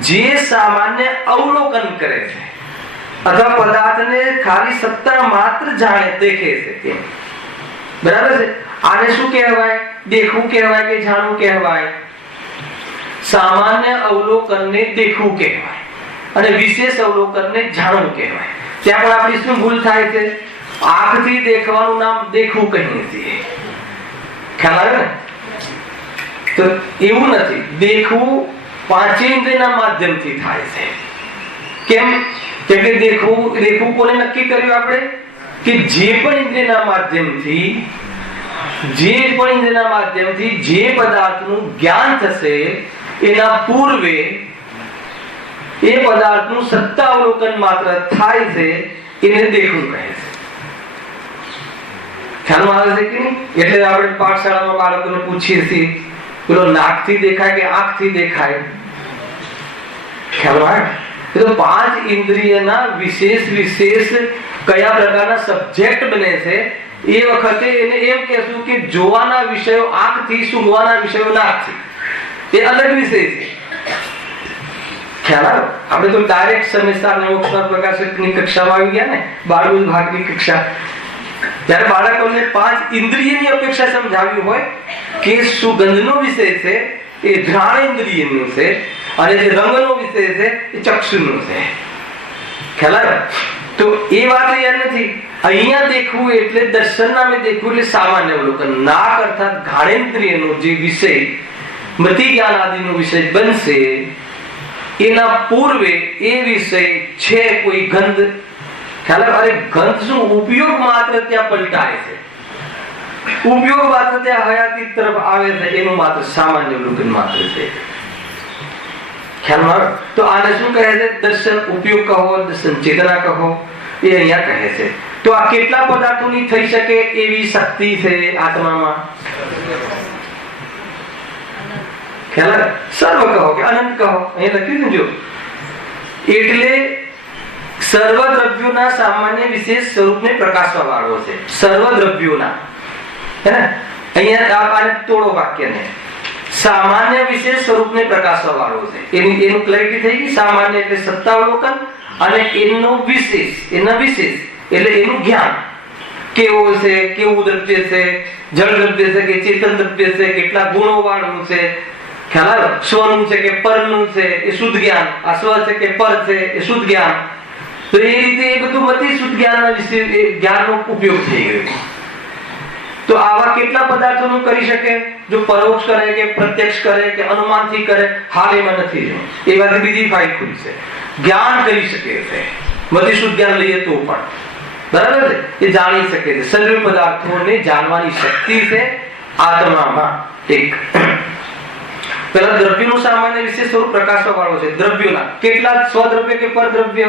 જે સામાન્ય અવલોકન કરે છે અથવા પદાર્થને ખાલી સત્તા માત્ર જાણે, દેખે છે, બરાબર છે. આને શું કહેવાય? દેખવું કહેવાય કે જાણવું કહેવાય? સામાન્ય અવલોકનને દેખવું કહેવાય અને વિશેષ અવલોકનને જાણવું કહેવાય. ત્યાં પણ આપણી શું ભૂલ થાય છે? આંખથી દેખવાનું નામ દેખવું કહીએ છીએ. ખ્યાલ આવે ને? તો એવું નથી. દેખવું પાંચેન્દ્રિયના માધ્યમથી થાય છે. કેમ? કેમ કે દેખવું કોને નક્કી કર્યું આપણે? કે જે પણ ઇન્દ્રિયના માધ્યમથી જે પદાર્થનું જ્ઞાન થશે એના પૂર્વે એ પદાર્થનું સત્તા અવલોકન માત્ર થાય છે, એને દેખવું કહે છે. ખ્યાલમાં આવે છે કે નહીં? એટલે આપણે પાઠશાળામાં બાળકોને પૂછીએ છીએ, પેલો નાકથી દેખાય કે આંખથી દેખાય? ખ્યાલમાં આવે? તો પાંચ ઇન્દ્રિયના વિશેષ કયા પ્રકારના સબ્જેક્ટ બને છે એ વખતે એને એમ કહેશું કે જોવાના વિષયો આંખથી, સૂંઘવાના વિષયો નાકથી. એ અલગ વિષય છે. ખ્યાલ આવે? આપણે તો ડાયરેક્ટ સમજતા મોક્ષના પ્રકાશકની કક્ષામાં આવી ગયા ને, 12 ભાગની કક્ષા. ત્યારે બાળકોને પાંચ ઇન્દ્રિયની અપેક્ષા સમજાવ્યું હોય કે સુગંધનો વિષય છે એ ઘ્રાણ ઇન્દ્રિયનો છે અને જે રંગનો વિષય છે એ ચક્ષુનો છે. ખ્યાલ આવે? તો એ વાત અહીંયા નથી. અહીંયા દેખવું એટલે દર્શન નામે દેખવું એટલે સામાન્ય અવલોકન. નાક અર્થાત ઘાણેન્દ્રિયનો જે વિષય મતિ જ્ઞાન આદિનો વિષય બનશે એના પૂર્વે એ વિષય છે કોઈ ગંધ. ખ્યાલ આવે? અરે ગંધ શું? ઉપયોગ માત્ર ત્યાં પલટાય છે, ઉપયોગ માત્ર ત્યાં હયાતી તરફ આવે છે, એનું માત્ર સામાન્ય અવલોકન માત્ર છે. ખ્યાલ આવે? તો આને શું કહે છે? દર્શન ઉપયોગ કહો, દર્શન ચેતના કહો, એ અહીંયા કહે છે. તો આ કેટલા પદાર્થોની થઈ શકે એવી શક્તિ છે આત્મામાં? ખ્યાલ આવે? સર્વ કહો કે અનંત કહો, અહીંયા લખ્યું છે જો. એટલે સર્વ દ્રવ્યોના સામાન્ય વિશેષ સ્વરૂપને પ્રકાશવા વાળો છે. સર્વ દ્રવ્યોના, હે ને? અહીંયા આને તોડો વાક્યને. સામાન્ય વિશેષ સ્વરૂપને પ્રકાશવા વાળો છે. એનું ક્લેરિટી થઈ ગઈ. સામાન્ય એટલે સત્તાવલોકન અને એનો વિશેષ એટલે એનું જ્ઞાન કેવો છે, કેવું દ્રવ્ય છે, જળ દ્રવ્ય છે કે ચેતન દ્રવ્ય છે, કેટલા ગુણો વાળું છે, ખ્યાલ આવે, સ્વનું છે કે પરનું છે એ શુદ્ધ જ્ઞાન, આ સ્વ છે કે પર છે એ શુદ્ધ જ્ઞાન. તો એ રીતે એ બધું મતિ શુદ્ધ જ્ઞાનના વિશે જ્ઞાનનો ઉપયોગ થઈ ગયો. તો આવા કેટલા પદાર્થોનું કરી શકે, જો પરોક્ષ કરે કે પ્રત્યક્ષ કરે કે અનુમાનથી કરે, હાલ એમાં નથી. એ વાત બીજી ફાઇલ ખુલી છે. જ્ઞાન કરી શકે છે, મતિ શુદ્ધ જ્ઞાન લઈએ તો પણ બરાબર છે, એ જાણી શકે છે. સર્વ પદાર્થોને જાણવાની શક્તિ છે આત્મામાં. એક પેલા દ્રવ્યનું સામાન્ય વિશે સ્વરૂપ પ્રકાશવા વાળો છે. દ્રવ્યોના કેટલા સ્વદ્રવ્ય કે પરદ્રવ્ય,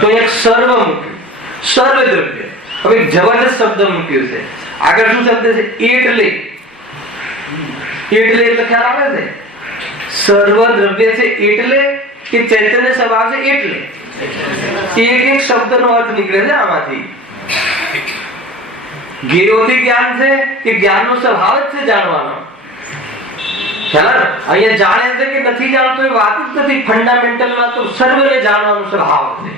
તો એક સર્વ મૂક્યું, સર્વ દ્રવ્ય. હવે જબરદસ્ત શબ્દ મૂક્યો છે. આગળ શું શબ્દ છે? એટલે. એટલે એટલે ખ્યાલ આવે છે? સર્વ દ્રવ્ય છે એટલે કે ચૈતન્ય સ્વભાવ છે એટલે. એક એક શબ્દનો અર્થ નીકળે છે આમાંથી. જ્ઞેયોથી જ્ઞાન છે કે જ્ઞાનનો સ્વભાવ જ છે જાણવાનો. અહીંયા જાણે છે કે નથી જાણતો એ વાત જ નથી. ફંડામેન્ટલમાં તો સર્વને જાણવાનો સ્વભાવ છે.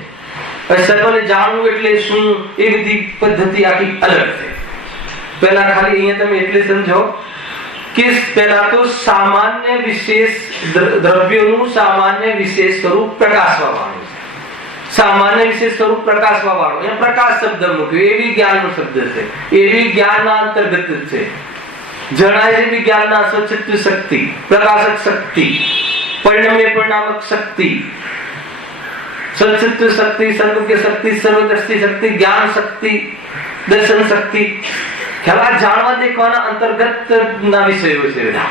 હવે સર્વને જાણવું એટલે શું, એ બધી પદ્ધતિ આખી અલગ છે. પહેલા ખાલી અહીંયા તમે એટલે સમજો કે પહેલા તો સામાન્ય વિશેષ દ્રવ્યોનું સામાન્ય વિશેષ સ્વરૂપ પ્રકાશવા વાળું છે. સામાન્ય વિશેષ સ્વરૂપ પ્રકાશવા વાળું, અહીંયા પ્રકાશ શબ્દ મૂક્યો. એ બી જ્ઞાનનો શબ્દ છે, એ બી જ્ઞાનના અંતર્ગત છે. જણાય છે જ્ઞાનના સચિત્વ શક્તિ, પ્રકાશક શક્તિ, પરિણમ્ય પરિણામક શક્તિ, સચિત્વ શક્તિ, સર્વજ્ઞ શક્તિ, સર્વદ્રષ્ટિ શક્તિ, જ્ઞાન શક્તિ, દર્શન શક્તિ. ખ્યાલ જાણવા દેખવાના અંતર્ગત ના વિષયો છે બધા.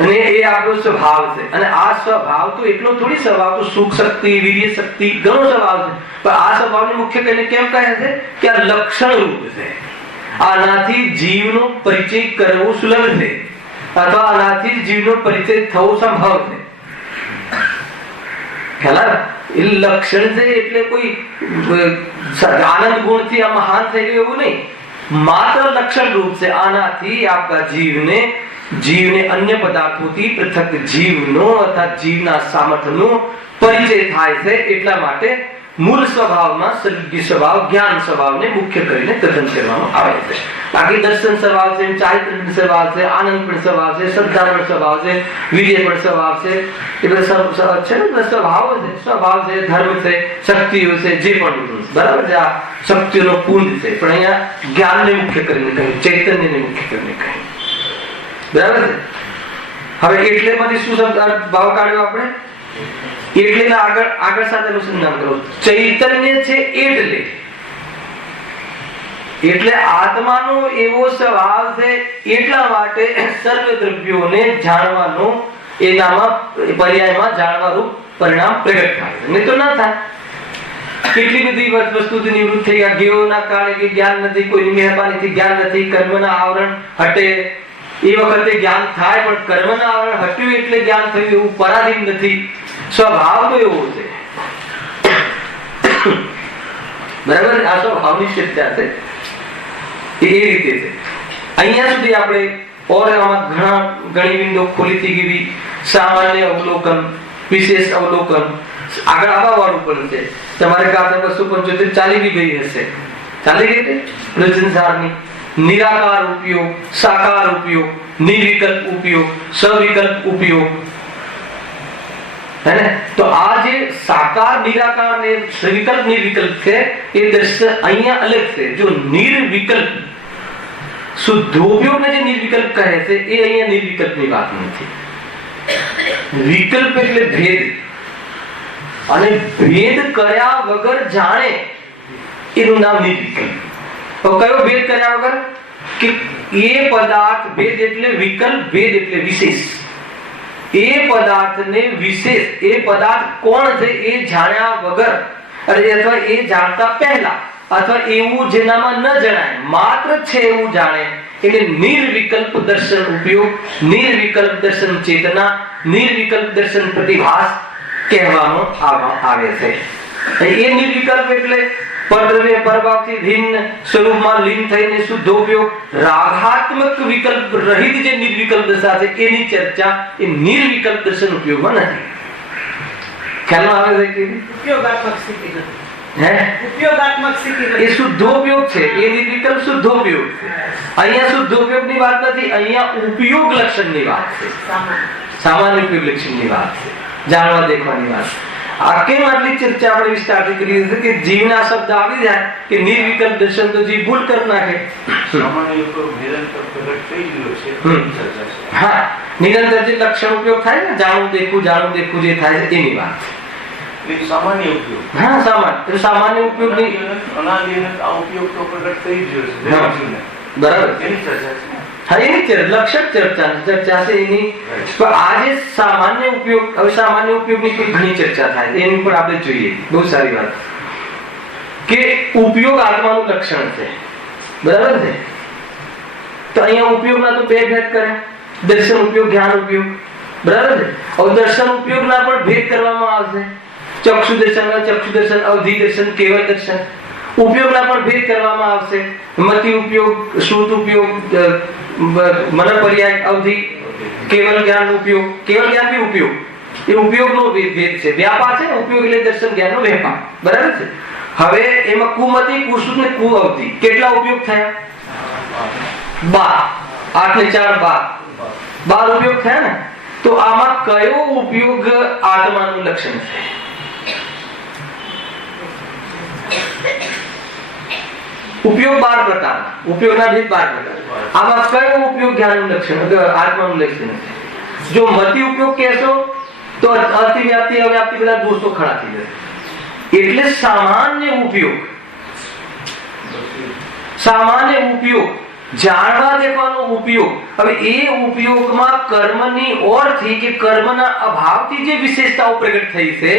અને એ આપણો સ્વભાવ છે. અને આ સ્વભાવ તો એટલો થોડી સ્વભાવ, તો સુખ શક્તિ, વીર્ય શક્તિ, ઘણો સ્વભાવ છે. પણ આ સ્વભાવને મુખ્ય કરીને કેમ કહે છે કે આ લક્ષણ રૂપ છે. આનાથી જીવનો પરિચય કરવો સુલભ છે, અથવા આનાથી જીવનો પરિચય થવો સંભવ છે. ખ્યાલ એ લક્ષણ છે એટલે કોઈ આનંદ ગુણથી આ મહાન થઈ ગયું એવું નહીં. માત્ર લક્ષણ રૂપ છે. આનાથી આપણા જીવને અન્ય પદાર્થોથી પૃથક જીવનો અર્થાત જીવના સામર્થ્યનો પરિચય થાય છે. એટલા માટે મૂળ સ્વભાવમાં સર્વજ્ઞ સ્વભાવ, જ્ઞાન સ્વભાવને મુખ્ય કરીને કથન કરવામાં આવે છે. બાકી દર્શન સ્વભાવ છે, ચારિત્ર સ્વભાવ છે, આનંદ પણ સ્વભાવ છે, શ્રદ્ધા પણ સ્વભાવ છે, વીર્ય પણ સ્વભાવ છે. એટલે સ્વભાવ છે ને, સ્વભાવ છે, ધર્મ છે, શક્તિઓ છે, જે પણ બરાબર છે. આ શક્તિઓનો પુંજ છે. પણ અહીંયા જ્ઞાનને મુખ્ય કરીને કહ્યું, ચૈતન્યને મુખ્ય કરીને કહ્યું. બરાબર છે. હવે એટલે માંથી શું શબ્દ ભાવ કાઢ્યો આપણે? એટલે આગળ સાથે અનુસંધાન કરો. ચૈતન્ય છે એટલે આત્માનો એવો સ્વભાવ છે. એટલા માટે સર્વ દ્રવ્યોને જાણવાનો એનામાં પર્યાયમાં જાણવાનું પરિણામ પ્રગટ થાય. નહીં તો ના થાય. કેટલી બધી વસ્તુથી નિવૃત્ત થઈ ગયા. જ્ઞેયોના કારણે કે જ્ઞાન નથી, કોઈની મહેરબાનીથી જ્ઞાન નથી, કર્મના આવરણ હટે એ વખતે જ્ઞાન થાય. પણ કર્મના આવરણ હટ્યું એટલે જ્ઞાન થયું એવું પરાધીન નથી. સ્વભાવ તો એવો છે. બરાબર. આ સ્વભાવની શક્યતા છે. એ રીતે છે. અહીંયા સુધી આપણે ઘણી વિંડો ખોલી થઈ ગઈ. સામાન્ય અવલોકન, વિશેષ અવલોકન, આગળ આવવા વાળું પણ છે. તમારે ગાતા 275 ચાલી બી ગઈ હશે. ચાલી ગઈ છે પ્રજનસારની. નિરાકાર ઉપયોગ, સાકાર ઉપયોગ, નિર્વિકલ્પ ઉપયોગ, સવિકલ્પ ઉપયોગ. है ना? तो आज ये साकार निराकार ने विकल्प निर्विकल्प है. ये दृश्य અહીંયા અલગ છે. જો નિર્વિકલ્પ શુદ્ધોપયોગ ને જે નિર્વિકલ્પ કહે છે એ અહીંયા નિર્વિકલ્પ ની વાત નથી. વિકલ્પ એટલે ભેદ, અને ભેદ કર્યા વગર જાણે એનું નામ નિર્વિકલ્પ. તો કયો ભેદ કર્યા વગર? કે એ પદાર્થ ભેદ એટલે વિકલ્પ, ભેદ એટલે વિશેષ. એ પદાર્થને વિશેષ, એ પદાર્થ કોણ છે એ જાણ્યા વગર, અથવા એ જાણતા પહેલા, અથવા એવું જેનામાં ન જણાય માત્ર છે એવું જાણે એટલે નિર્વિકલ્પ દર્શન ઉપયોગ, નિર્વિકલ્પ દર્શન ચેતના, નિર્વિકલ્પ દર્શન પ્રતિભાસ કહેવામાં આવે છે. એ નિર્વિકલ્પ એટલે પરદ્રવ્ય પરભાવથી ભિન્ન સ્વરૂપમાં લીન થઈને શુદ્ધ ઉપયોગ, રાગાત્મક વિકલ્પ રહિત જે નિર્વિકલ્પ દશા છે એની ચર્ચા એ નિર્વિકલ્પ દર્શન ઉપયોગમાં નથી. ખ્યાલ આવે છે કે ઉપયોગાત્મક સ્થિતિ નથી. હે ઉપયોગાત્મક સ્થિતિ એ શુદ્ધોપયોગ છે, એ નિર્વિકલ્પ શુદ્ધોપયોગ છે. અહીંયા શુદ્ધોપયોગની વાત નથી, અહીંયા ઉપયોગ લક્ષણની વાત છે, સામાન્ય ઉપયોગ લક્ષણની વાત છે, જાણવા દેખવાની વાત. આ કેમ આટલી ચર્ચા આપણે વિસ્તારથી કરી છે કે જીવના શબ્દ આવી જાય કે નિર્વિકલ્પ દર્શન તો જીવ ભૂલ કરી નાખે. સામાન્ય ઉપયોગ નિરંતર પ્રગટ થઈ ગયો છે. હા, નિરંતર જે લક્ષણ ઉપયોગ થાય ને, જાણવું દેખવું જે થાય છે એની વાત છે. સામાન્ય ઉપયોગ. હા, સામાન્ય ઉપયોગ નહીં, અનાદિનત આ ઉપયોગ તો પ્રગટ થઈ ગયો છે. બરાબર, એની ચર્ચા છે. હા, એની લક્ષક ચર્ચા છે એની. પણ આજે સામાન્ય ઉપયોગ, હવે સામાન્ય ઉપયોગની કોઈ ઘણી ચર્ચા થાય એની પર આપણે જોઈએ. બહુ સારી વાત કે ઉપયોગ આત્માનું લક્ષણ છે, બરાબર છે. તો અહીંયા ઉપયોગના તો બે ભેદ કર્યા, દર્શન ઉપયોગ, જ્ઞાન ઉપયોગ, બરાબર છે. હવે દર્શન ઉપયોગના પણ ભેદ કરવામાં આવશે. ચક્ષુ દર્શન, અવધિ દર્શન, કેવળ દર્શન. ઉપયોગના પણ ભેદ કરવામાં આવશે. મતિ ઉપયોગ, શ્રુત ઉપયોગ, મન પર્યાય, અવધિ, કેવળ જ્ઞાન ઉપયોગ. કેવળ જ્ઞાન બી ઉપયોગ, એ ઉપયોગનો ભેદ છે. વ્યાપાર છે ને, ઉપયોગ એટલે દર્શન જ્ઞાનનો વેપાર, બરાબર છે. હવે એમાં કુમતિ, કુશ્રુત ને કુઅવધિ કેટલા ઉપયોગ થયા? 12. 8 ને 4 12 ઉપયોગ થયા ને. તો આમાં કયો ઉપયોગ આત્માનું લક્ષણ છે? ઉપયોગ 12 પ્રકારના, ઉપયોગના ભેદ 12 પ્રકાર. આમાં કયો ઉપયોગ જ્ઞાનનું લક્ષણ, આત્માનું લક્ષણ છે? જો મતિ ઉપયોગ કહેશો તો અતિવ્યાપ્તિ, અવ્યાપ્તિ બધા દોષો ખડા થઈ જશે. એટલે સામાન્ય ઉપયોગ જાણવા દેવાનો ઉપયોગ. હવે એ ઉપયોગમાં કર્મની ઓરથી કે કર્મના અભાવથી જે વિશેષતાઓ પ્રગટ થઈ છે,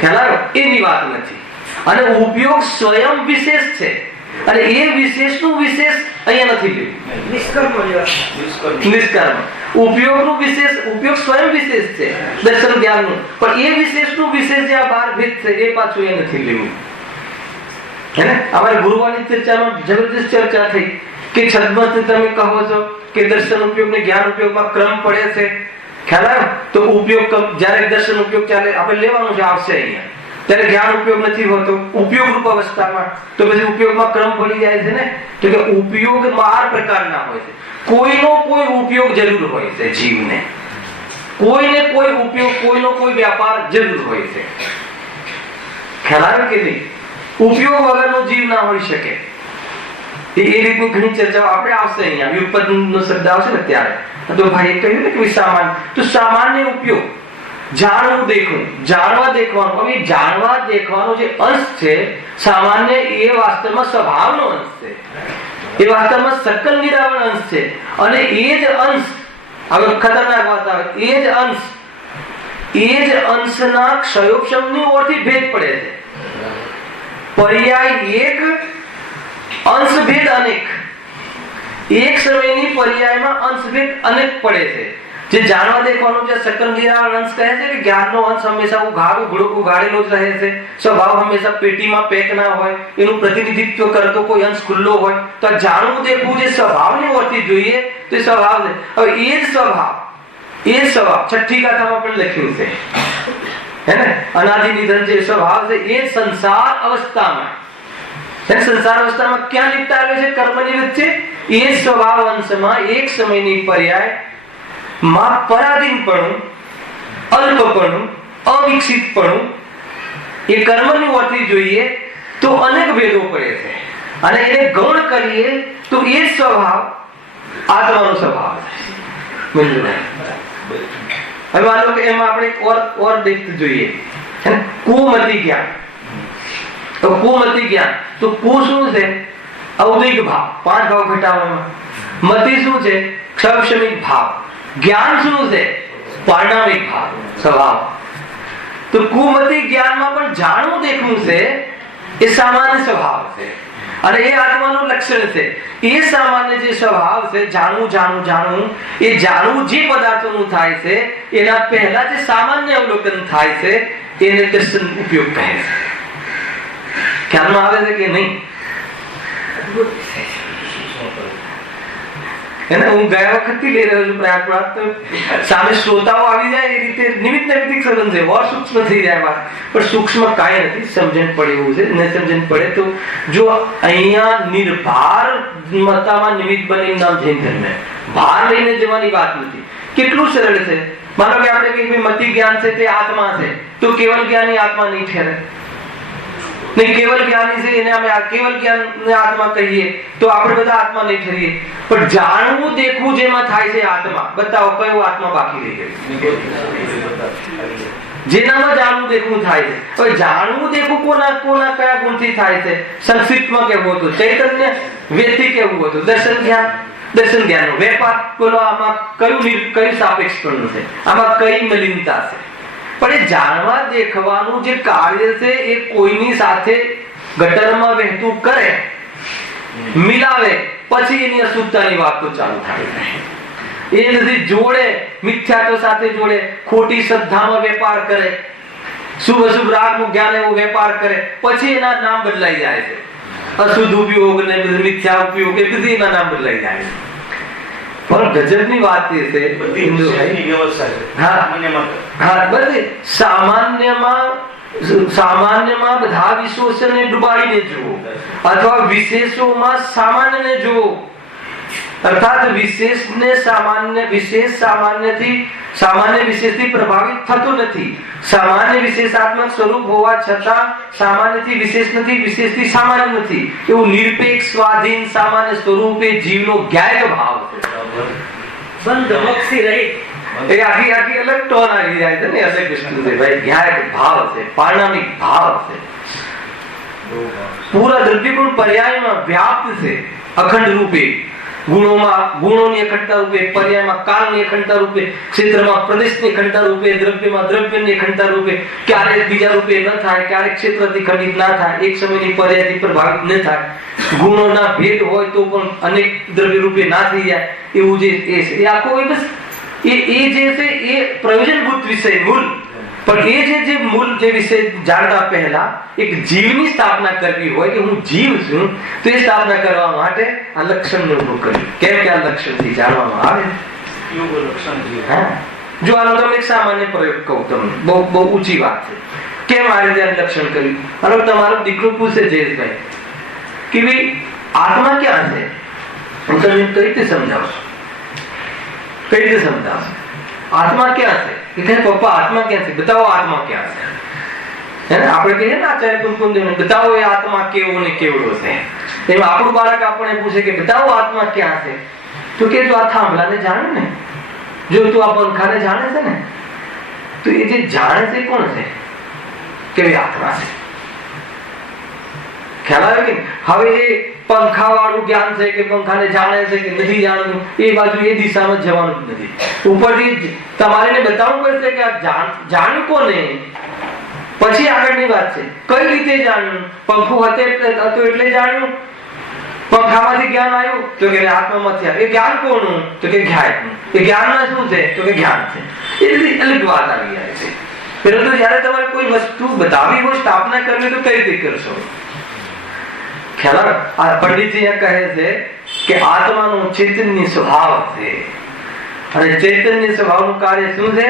ખ્યાલ આવ્યો? એની વાત નથી. અને ઉપયોગ સ્વયં વિશેષ છે, અને એ વિશેષનું વિશેષ અહીંયા નથી લેવું. નિષ્કર્મ ઉપયોગનું વિશેષ, ઉપયોગ સ્વયં વિશેષ છે દર્શન જ્ઞાનનું, પણ એ વિશેષનું વિશેષ જે આ 12 ભેદ છે એ પાછું એ નથી લેવું. હે ને? અમારી ગુરુવારની ચર્ચામાં જબરદસ્ત ચર્ચા થઈ કે છદ્મત તમે કહો છો કે દર્શન ઉપયોગ ને જ્ઞાન ઉપયોગમાં ક્રમ પડે છે, ખ્યાલ આવ્યો? તો ઉપયોગ જ્યારે દર્શન ઉપયોગ ચાલે આપણે લેવાનું છે, આવશે અહીંયા. ત્યારે જ્ઞાન ઉપયોગ નથી હોતો ઉપયોગ રૂપ અવસ્થામાં, તો પછી ઉપયોગમાં ક્રમ પડી જાય છે ને. તો કે ઉપયોગ 12 પ્રકારના હોય છે. કોઈનો કોઈ ઉપયોગ જરૂર હોય છે જીવને, કોઈને કોઈ ઉપયોગ, કોઈનો કોઈ વ્યાપાર જરૂર હોય છે. ખ્યાલ આવે કે નહીં? ઉપયોગ વગરનો જીવ ના હોઈ શકે. એ રીતની ઘણી ચર્ચાઓ આપણે આવશે અહીંયા, વ્યુત્પન્નનો શબ્દ આવશે ને ત્યારે. તો ભાઈ કહ્યું ને કે સામાન્ય ઉપયોગ, જાણવું દેખવું, જાણવા દેખવાનું. હવે જાણવા દેખવાનો જે અંશ છે સામાન્ય, એ વાસ્તવમાં સ્વભાવનો અંશ છે, એ વાસ્તવમાં સકલ નિરાવરણ અંશ છે. અને એ જ અંશ, હવે ખતરનાક વાત આવે, એ જ અંશના ક્ષયોક્ષમની ઓરથી ભેદ પડે છે. પર્યાય એક, અંશ ભેદ અનેક. એક સમયની પર્યાયમાં અંશ ભેદ અનેક પડે છે. જે જાણવા દેખવાનું જે સકલ નિરાવરણ અંશ કહે છે કે જ્ઞાનનો અંશ હંમેશા ઉઘાડેલો જ રહે છે. સ્વભાવ હંમેશા પેટીમાં પેક ના હોય, એનું પ્રતિનિધિત્વ કરતો કોઈ અંશ ખુલ્લો હોય. તો આ જાણવું દેખવું જે સ્વભાવની ઓરથી જોઈએ તો એ સ્વભાવ છે. હવે એ જ સ્વભાવ છઠ્ઠી ગાથામાં પણ લખ્યું છે, હે ને? અનાદિ નિધન જે સ્વભાવ છે એ સંસાર અવસ્થામાં, સંસાર અવસ્થામાં ક્યાં નિપટાવેલો છે? કર્મની વચ્ચે. એ સ્વભાવ અંશમાં એક સમયની પર્યાય માં પરાધીનપણું, અલ્પપણું, અવિકસિતપણું, એ કર્મની ઓરથી જોઈએ તો અનેક ભેદો પડે છે. અને એને ગૌણ કરીએ તો એ સ્વભાવ આત્માનો સ્વભાવ છે. હવે માનો કે એમાં આપણે ઓર દેખતું જોઈએ, કુમતિ જ્ઞાન. તો કુમતિ જ્ઞાન, તો કુ શું છે? ઔદિક ભાવ, 5 ભાવ ઘટાડવામાં. મતિ શું છે? ક્ષક્ષમિક ભાવ. જ્ઞાન શું છે? પારણામિક ભાવ, સ્વભાવ. તો કુમતિ જ્ઞાનમાં પણ જાણવું દેખવું છે, એ સામાન્ય સ્વભાવ છે, અને એ આત્માનું લક્ષણ છે. એ સામાન્ય જે સ્વભાવ છે, જાણવું, એ જાણવું જે પદાર્થોનું થાય છે એના પહેલા જે સામાન્ય અવલોકન થાય છે એને દર્શન ઉપયોગ કહે છે. ખ્યાલમાં આવે છે કે નહીં? એને હું ગયા વખતથી લઈ રહ્યો છું પ્રયાગરાજ, તો સામે શ્રોતાઓ આવી જાય એ રીતે નિમિત્ત નૈમિત્તિક સંબંધ છે, ઓર સૂક્ષ્મ થઈ જાય વાત, પણ સૂક્ષ્મ કાંઈ નથી, સમજણ પડે એવું છે. ન સમજણ પડે તો જો અહીંયા નિર્ભાર મતામાં નિમિત્ત બની નામ જૈન ધર્મ, ભાર લઈને જવાની વાત નથી. કેટલું સરળ છે. માનો કે આપણે કહીએ મતિ જ્ઞાન છે તે આત્મા છે, તો કેવલ જ્ઞાની આત્મા નહીં ઠેરે. નહીં, કેવલ જ્ઞાની છે એને અમે કેવલ જ્ઞાન આત્મા કહીએ તો આપણે બધા આત્મા નહીં ઠરીએ. પણ જાણવું દેખવું જેમાં થાય છે આત્મા, બતાવો કયો આત્મા બાકી રહી ગયો? જેનામાં જાણવું દેખવું થાય છે. હવે જાણવું દેખવું કોના કોના કયા ગુણથી થાય છે? સંક્ષિપ્તમાં કેવું હતું? ચૈતન્ય વેદથી કેવું હતું? દર્શન જ્ઞાન. દર્શન જ્ઞાનનો વેપાર. બોલો આમાં કયું સાપેક્ષપણું છે? આમાં કઈ મલિનતા છે? પણ એ જાણવા દેખવાનું જે કાર્ય છે એ કોઈની સાથે ગટરમાં વહેતું કરે, મિલાવે, પછી એની અશુદ્ધતાની વાત તો ચાલુ થાય. એ નથી જોડે, મિથ્યાત્વ સાથે જોડે, ખોટી શ્રદ્ધામાં વેપાર કરે, શુભ અશુભ રાગનું જ્ઞાન એવો વેપાર કરે, પછી એના નામ બદલાઈ જાય છે. અશુદ્ધ ઉપયોગ ને મિથ્યા ઉપયોગ એ બધી એના નામ બદલાઈ જાય છે. પણ ગજબની વાત એ છે, સામાન્યમાં બધા વિશેષોને ડૂબાડીને જુઓ, અથવા વિશેષોમાં સામાન્યને જુઓ. અર્થાત વિશેષને સામાન્ય, વિશેષ સામાન્ય વિશેષથી પ્રભાવિત થતો નથી. સામાન્ય વિશેષાત્મક સ્વરૂપ હોવા છતાં સામાન્યથી વિશેષ નથી, વિશેષથી સામાન્ય નથી. એવું નિરપેક્ષ સ્વાધીન સામાન્ય સ્વરૂપે જીવનો જ્ઞાયક ભાવ છે. બંધ મોક્ષી રહી એ આખી અલગ ટોન આવી જાય છે ને. અલગ વસ્તુ છે ભાઈ, જ્ઞાયક ભાવ છે, પારણામિક ભાવ છે. પૂરા દ્રવ્યગુણ પર્યાયમાં વ્યાપ્ત છે, અખંડ રૂપે. ગુણોની અખંડતા રૂપે, પર્યાયમાં કાળની અખંડતા રૂપે, ક્ષેત્રમાં પ્રદેશની અખંડતા રૂપે, દ્રવ્યમાં દ્રવ્યની અખંડતા રૂપે. ક્યારેક બીજા રૂપે ન થાય, ક્યારેક ક્ષેત્રથી ખંડિત ના થાય, એક સમયની પર્યાયથી પ્રભાવિત ન થાય. ગુણોના ભેદ હોય તો પણ અનેક દ્રવ્ય રૂપે ના થઈ જાય. એવું જે એ છે એ આખો બસ એ જે છે એ પ્રયોજનભૂત વિષય મૂળ. પણ એ જે મૂળ જે વિષય જાણતા પહેલા એક જીવની સ્થાપના કરવી હોય કે હું જીવ છું, તો એ સ્થાપના કરવા માટે આ લક્ષણને ઉભું કર્યું. કેમ કે આ લક્ષણથી જાણવામાં આવે. જો આનો તમે એક સામાન્ય પ્રયોગ કહું તમને, બહુ ઊંચી વાત છે. કેમ આ રીતે લક્ષણ કર્યું? આનો તમારો દીકરો પૂછે જયેશભાઈ કે ભાઈ આત્મા ક્યાં છે? હું તમને કઈ રીતે સમજાવશું? કઈ રીતે સમજાવશું? આત્મા ક્યાં છે? પપ્પા આત્મા ક્યાં છે? બતાવો આત્મા ક્યાં છે. આપણે કહીએ ને આચાર્ય કુંકુમદેવને, બતાવો એ આત્મા કેવો ને કેવડો છે. એમ આપણું બાળક આપણને પૂછે કે બતાવો આત્મા ક્યાં છે? તો કે તું આ થાંભલાને જાણે ને, જો તું આ પંખાને જાણે છે ને, તો એ જે જાણે છે કોણ છે? કેવી આત્મા છે? ખ્યાલ આવે કે હવે એ પંખા વાળું જ્ઞાન છે કે પંખાને જાણે છે કે નથી જાણવું, એ બાજુ એ દિશામાં જવાનું જ નથી. ઉપરથી તમારે બતાવવું પડશે કે આ જાણ્યું કોને, પછી આગળની વાત છે કઈ રીતે જાણ્યું. પંખું હતું એટલે જાણ્યું, પંખામાંથી જ્ઞાન આવ્યું તો કે આત્મામાંથી આવ્યું. એ જ્ઞાન કોનું? તો કે જ્ઞાનનું. એ જ્ઞાનમાં શું છે? તો કે જ્ઞાન છે. એ બધી અલગ વાત આવી જાય છે. પરંતુ જયારે તમારે કોઈ વસ્તુ બતાવવી હોય, સ્થાપના કરવી, તો કઈ રીતે કરશો? ખ્યાલ આ પંડિતજી કહે છે કે આત્માનો ચૈતન્ય સ્વભાવ છે, અને ચૈતન્ય સ્વભાવનું કાર્ય શું છે?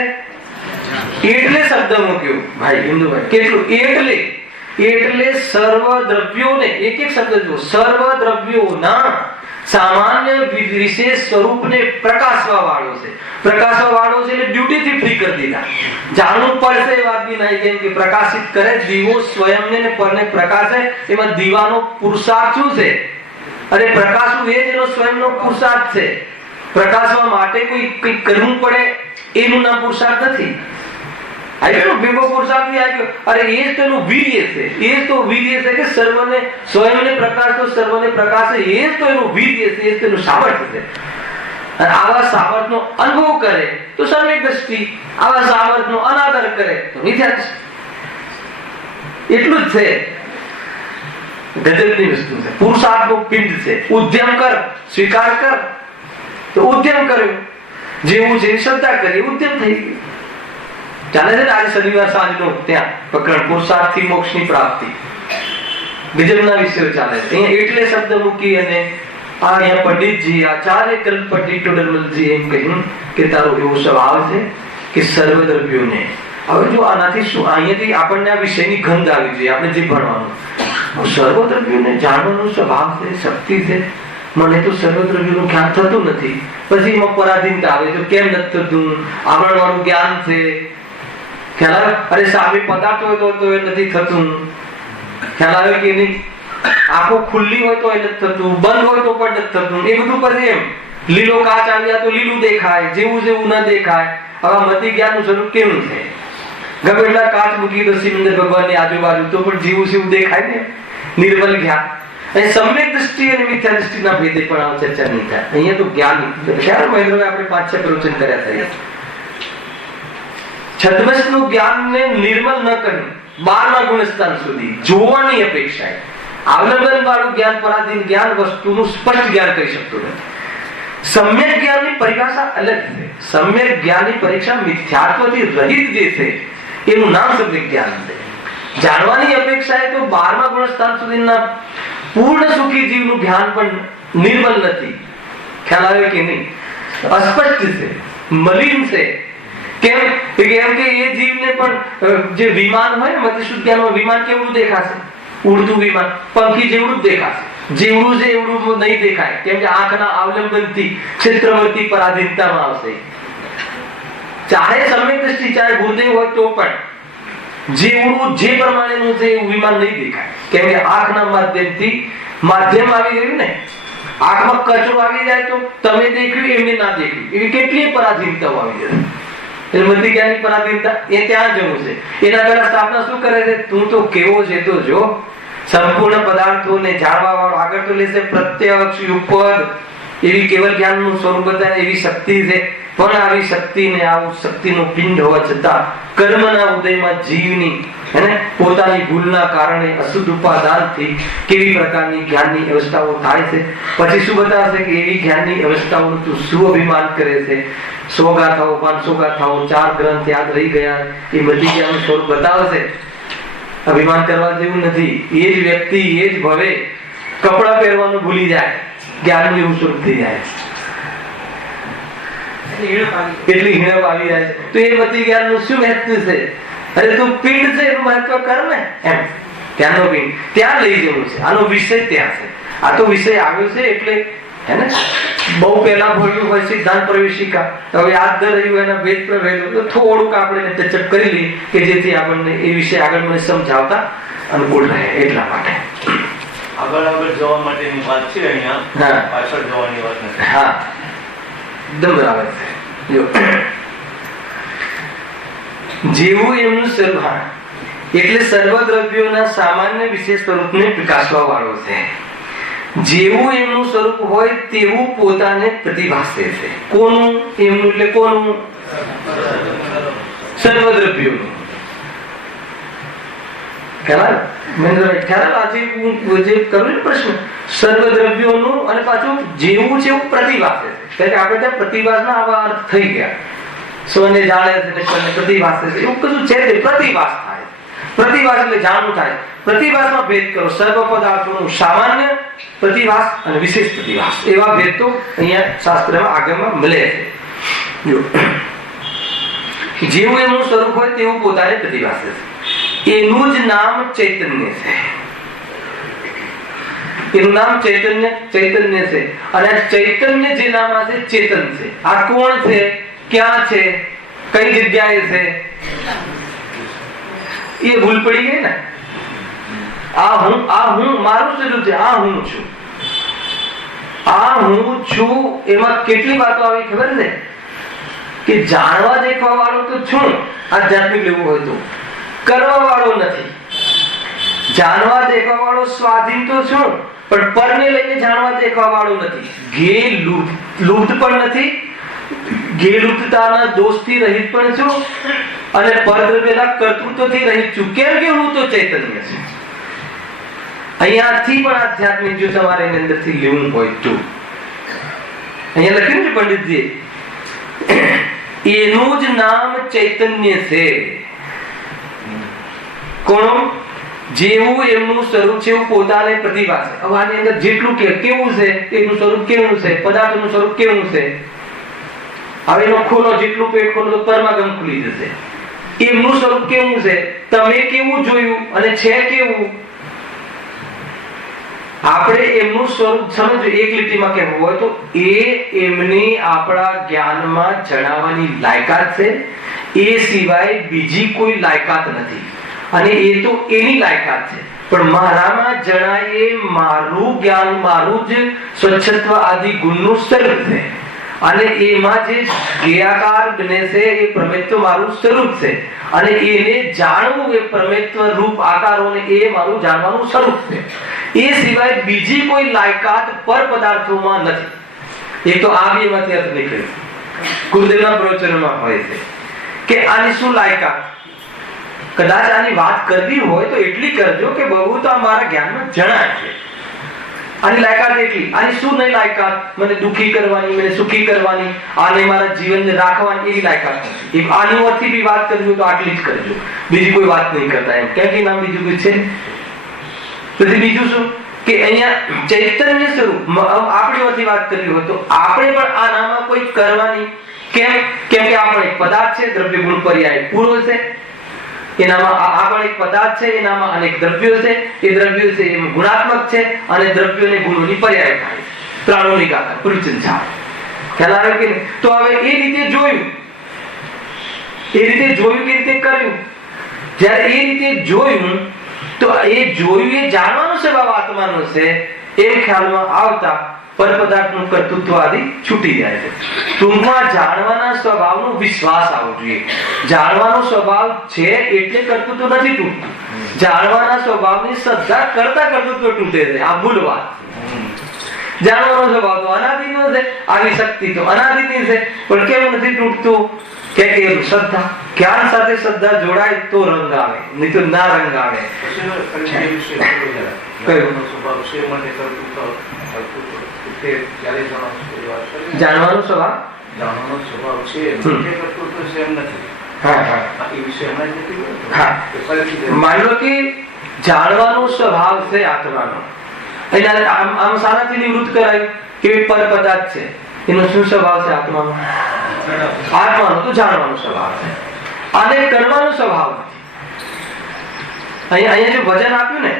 એટલે શબ્દ મૂક્યું ભાઈ હિન્દુભાઈ, કેટલું એટલે સર્વ દ્રવ્યોને, એક એક શબ્દ જો, સર્વ દ્રવ્યોના સામાન્ય વિશેષ સ્વરૂપને પ્રકાશવા વાળો છે. પ્રકાશવા વાળો છે એટલે ડ્યુટીથી ફ્રી કરી દીધા. જાણવું પડશે એ વાત બી નહીં. કેમ કે પ્રકાશિત કરે દીવો સ્વયંને ને પરને પ્રકાશે. એમાં દીવાનો પુરુષાર્થ શું છે? અરે પ્રકાશવું એ જ એનો સ્વયંનો પુરુષાર્થ છે. પ્રકાશવા માટે કોઈ કરવું પડે એનું નામ પુરુષાર્થ નથી. ભેગો પુરુષાર્થ નહીં આવ્યો. અરે એ જ તો એનું વીર્ય છે. એ જ તો વીર્ય છે કે સર્વને સ્વયંને પ્રકાશ તો સર્વને પ્રકાશ. એ જ તો એનું વીર્ય છે, એ જ તો એનું સામર્થ્ય છે. અને આવા સામર્થ્યનો અનુભવ કરે તો સમ્યક દ્રષ્ટિ, આવા સામર્થ્યનો અનાદર કરે તો મિથ્યા દ્રષ્ટિ. એટલું જ છે. ગજબની વસ્તુ છે. પુરુષાર્થનો પિંડ છે. ઉદ્યમ કર, સ્વીકાર કર, તો ઉદ્યમ કર્યો. જેવું છે શ્રદ્ધા કરી, ઉદ્યમ થઈ ગયું. ચાલે છે ને આજે શનિવાર સાંજનો ત્યાં પ્રકરણ પુરુષાર્થથી મોક્ષની પ્રાપ્તિ, ગજબના વિષયો ચાલે છે. અહીંયા એટલે શબ્દ મૂકી અને આ અહીંયા પંડિતજી આચાર્ય કલ્પ પંડિત ટોડરમલજી એમ કહ્યું કે તારો એવો સ્વભાવ છે કે સર્વદ્રવ્યોને, હવે જો આનાથી શું, અહીંયાથી આપણને આ વિષયની ગંધ આવી જોઈએ, આપણે જે ભણવાનું સર્વદ્રવ્યોને જાણવાનો સ્વભાવ છે, શક્તિ છે, મને તો સર્વદ્રવ્યોનું જ્ઞાન થતું નથી, પછી એમાં પરાધીનતા આવે તો કેમ નથી થતું, આવરણ વાળું જ્ઞાન છે, ખ્યાલ આવે, અરે સામે પદાર્થ હોય તો એ નથી થતું, ખ્યાલ આવે કે નહીં, આંખો ખુલ્લી હોય તો એ નથી થતું, બંધ હોય તો પણ નથી થતું, એ બધું પછી એમ લીલો કાચ આવ્યા તો લીલું દેખાય, જેવું જેવું ન દેખાય. હવે મતિ જ્ઞાનનું સ્વરૂપ કેવું છે, ગમે એટલા કાચ મૂકી તો સિમંદર ભગવાનની આજુબાજુ તો પણ જેવું જેવું દેખાય ને, નિર્મલ જ્ઞાન. અહીં સમ્યક દ્રષ્ટિ અને મિથ્યા દ્રષ્ટિના ભેદે પણ આ ચર્ચા નહીં થાય. અહીંયા તો જ્ઞાન ખ્યાલ મહેન્દ્રભાઈ આપણે 5-6 પ્રવચન કર્યા થયા. છદ્મસનું જ્ઞાનને નિર્મલ ન કરી 12મા ગુણસ્થાન સુધી જોવાની અપેક્ષાએ અવલંબન વાળું જ્ઞાન, પરાધીન જ્ઞાન વસ્તુનું સ્પષ્ટ જ્ઞાન કરી શકતું નથી. સમ્યક જ્ઞાનની પરિભાષા અલગ છે. સમ્યક જ્ઞાનની પરીક્ષા મિથ્યાત્વથી રહિત જે છે એનું નામ સમ્યક જ્ઞાન છે. જાણવાની અપેક્ષાએ તો 12મા ગુણસ્થાન સુધીના પૂર્ણ સુખી જીવનું જ્ઞાન પણ નિર્મલ નથી. ખ્યાલ આવે કે નહીં, અસ્પષ્ટ છે, મલિન છે. કેમ કે એ જીવને પણ જે વિમાન હોય ને, મતિ શુદ્ધ જ્ઞાનમાં વિમાન કેવું દેખાશે, ઉડતું વિમાન પંખી જેવડું જ દેખાશે, જેવડું છે એવડું નહીં દેખાય, કેમ કે આંખના અવલંબનથી ક્ષેત્રવર્તી પરાધીનતામાં આવશે. ચાહે સમ્યક દ્રષ્ટિ, ચાહે ગુરુદેવ હોય તો પણ જેવડું જે પ્રમાણેનું છે એવું વિમાન નહીં દેખાય, કેમ કે આંખના માધ્યમથી માધ્યમ આવી ગયું ને, આંખમાં કચરો આવી જાય તો તમે દેખ્યું એમને ના દેખ્યું, એવી કેટલી પરાધીનતાઓ આવી જાય. એટલે મતિ જ્ઞાનની પરાધીનતા એ ત્યાં જવું છે. એના પહેલા સ્થાપના શું કરે છે, તું તો કેવો છે તો જો, સંપૂર્ણ પદાર્થોને જાણવા વાળો આગળ તો લેશે પ્રત્યક્ષ ઉપદ, એવી કેવલ જ્ઞાનનું સ્વરૂપ બતાવે એવી શક્તિ છે. પણ આવી શક્તિને, આવું શક્તિનું પિંડ હોવા છતાં કર્મના ઉદયમાં જીવની પોતાની ભૂલના કારણે અશુદ્ધ ઉપાદાનથી કેવી પ્રકારની જ્ઞાનની અવસ્થાઓ થાય છે. પછી શું બતાવશે કે એવી જ્ઞાનની અવસ્થાઓનું તું શું અભિમાન કરે છે. 100 ગાથાઓ 500 ગાથાઓ 4 ગ્રંથ યાદ રહી ગયા, એ બધી જ્ઞાનનું સ્વરૂપ બતાવશે. અભિમાન કરવા જેવું નથી. એ જ વ્યક્તિ એ જ ભવે કપડા પહેરવાનું ભૂલી જાય, જ્ઞાનનું એવું સ્વરૂપ થઈ જાય, કેટલી હિણપ આવી જાય છે. તો એ મતિ જ્ઞાનનું શું મહત્વ છે? અરે તું પિંડ છે એનું મહત્વ કર ને, એમ ત્યાંનો પિંડ ત્યાં લઈ જવું છે. આનો વિષય ત્યાં છે. આ તો વિષય આવ્યો છે એટલે હે ને, બહુ પહેલા ભણ્યું હોય સિદ્ધાંત પ્રવેશિકા, હવે યાદ ન રહ્યું એના ભેદ પ્રભેદ, તો થોડુંક આપણે ટચઅપ કરી લઈએ કે જેથી આપણને એ વિષય આગળ મને સમજાવતા અનુકૂળ રહે. એટલા માટે આગળ જવા માટેની વાત છે, અહીંયા પાછળ જવાની વાત નથી. હા, એકદમ બરાબર છે. જો જેવું એમનું સર્વહાર એટલે સર્વદ્રવ્યોના સામાન્ય વિશેષ સ્વરૂપને પ્રકાશવા વાળો છે. જેવું એમનું સ્વરૂપ હોય તેવું પોતાને પ્રતિભાસે છે. કોનું એમનું એટલે કોનું? સર્વદ્રવ્યોનું. ખ્યાલ આજે હું જે કરું ને પ્રશ્ન, સર્વદ્રવ્યોનું અને પાછું જેવું છે એવું પ્રતિભાસે છે. આપણે ત્યાં પ્રતિભાસના આવા અર્થ થઈ ગયા. સ્વને જાણે છે, પ્રતિભાસે છે, એવું કશું છે તે પ્રતિભાસ થાય. પ્રતિભાસ એટલે જાણવું થાય. પ્રતિભાસમાં ભેદ કરો, સર્વ પદાર્થોનું સામાન્ય પ્રતિભાસ અને વિશેષ પ્રતિભાસ, એવા ભેદ તો અહીંયા શાસ્ત્રમાં આગળમાં મળે છે. જો જેવું એમનું સ્વરૂપ હોય તેવું પોતાને પ્રતિભાસે છે. એનું જ નામ ચૈતન્ય છે. એનું નામ ચૈતન્ય છે. અને ચૈતન્ય જે નામ છે ચેતન છે. આ કોણ છે, ક્યાં છે, કઈ જગ્યાએ છે, એ ભૂલ પડી ગઈ ને. આ હું મારું સ્વરૂપ છે, આ હું છું. આ હું છું એમાં કેટલી વાતો આવી ખબર છે કે જાણવા દેખવા વાળો તો છું, આધ્યાત્મિક લેવું હોય તો, કરવા વાળો નથી. જાણવા દેખવા વાળો સ્વાધીન તો છું, પણ પરને લઈને જાણવા દેખવા વાળો નથી. ગે લુપ્ત પણ નથી, ગે લુપ્તતાના દોષથી રહિત પણ છું, અને પરદ્રવ્યના કર્તૃત્વથી રહિત છું. કેમ કે હું તો ચૈતન્ય છું. અહીંયાથી પણ આધ્યાત્મિક જો તમારે એની અંદરથી લેવું હોય તો અહીંયા લખ્યું છે પંડિતજી, એનું જ નામ ચૈતન્ય છે. કોણ? જેવું એમનું સ્વરૂપ છે એવું પોતાને પ્રતિભાસે. હવે આની અંદર જેટલું કેવું છે, એનું સ્વરૂપ કેવું છે, પદાર્થનું સ્વરૂપ કેવું છે, હવે એનો ખોલો, જેટલું પેટ ખોલો તો પરમાગમ ખુલી જશે. એમનું સ્વરૂપ કેવું છે, તમે કેવું જોયું અને છે કેવું, આપણે એમનું સ્વરૂપ સમજો. એક લીટીમાં કહેવું હોય તો એ એમની આપણા જ્ઞાનમાં જણાવવાની લાયકાત છે, એ સિવાય બીજી કોઈ લાયકાત નથી. અને એ તો એની લાયકાત છે, પણ મારામાં જણાય એ મારું જ્ઞાન, મારું જ સ્વચ્છત્વ આદિ ગુણનું સ્વરૂપ છે. અને એમાં જે જ્ઞેયાકાર બને છે એ પ્રમેત્વ મારું સ્વરૂપ છે. અને એને જાણવું એ પ્રમેત્વ રૂપ આકારોને એ મારું જાણવાનું સ્વરૂપ છે. એ સિવાય બીજી કોઈ લાયકાત પર પદાર્થોમાં નથી. એક તો આ બેમાંથી અર્થ નીકળે છે, ગુરુદેવના પ્રવચનોમાં હોય છે કે આની શું લાયકાત. કદાચ આની વાત કરવી હોય તો એટલી કરજો કે બહુ તો મારા જ્ઞાનમાં જણાય છે. આની લાયકાત એટલી. આની શું નહીં લાયકાત, મને દુખી કરવાની, મને સુખી કરવાની, આને મારા જીવનને રાખવાની, એવી લાયકાત નથી. આની વરથી બી વાત કરવી તો આટલી જ કરજો, બીજી કોઈ વાત નહીં કરતા. એમ કેમ કે નામ બીજું કોઈ છે. પછી બીજું શું કે અહીંયા ચૈતન્ય સ્વરૂપ આપણી વરથી વાત કરવી હોય તો આપણે પણ આનામાં કોઈ કરવાની. કેમ કે આપણે એક પદાર્થ છે, દ્રવ્ય ગુણ પર્યાય પૂરો છે. એનામાં આ પણ એક પદાર્થ છે, એનામાં અનેક દ્રવ્યો છે. એ દ્રવ્યો છે એ ગુણાત્મક છે અને દ્રવ્યોને ગુણોની પર્યાય થાય છે. પ્રાણોની ગાથા પુરુષન છાપ ખ્યાલ આવે કે નહીં? તો હવે એ રીતે જોયું, કે રીતે કર્યું. જ્યારે એ રીતે જોયું તો એ જોયું એ જાણવાનો સ્વભાવ આત્માનો છે એ ખ્યાલમાં આવતા પર પદાર્થનું કર્તૃત્વ આદિ છૂટી જાય છે. ટૂંકમાં જાણવાના સ્વભાવનો વિશ્વાસ આવવો જોઈએ. જાણવાનો સ્વભાવ છે એટલે કર્તૃત્વ નથી તૂટતું. જાણવાના સ્વભાવની શ્રદ્ધા કરતા કર્તૃત્વ તૂટે છે. આ મૂળ વાત. જાણવાનો સ્વભાવ તો અનાદિનો છે, આવી શક્તિ તો અનાદિની છે, પણ કેમ નથી તૂટતું? કે શ્રદ્ધા, જ્ઞાન સાથે શ્રદ્ધા જોડાય તો રંગ આવે, નહીં તો ના રંગ આવે. જાણવાનો સ્વભાવ છે માની લો કે જાણવાનો સ્વભાવ છે આત્માનો. આમ સારાથી નિવૃત્ત કરાયું કે પર પદાર્થ છે, એનો શું સ્વભાવ છે આત્માનો? આત્માનો તો જાણવાનો સ્વભાવ છે અને કરવાનો સ્વભાવ નથી. અહીંયા જે વચન આપ્યું ને,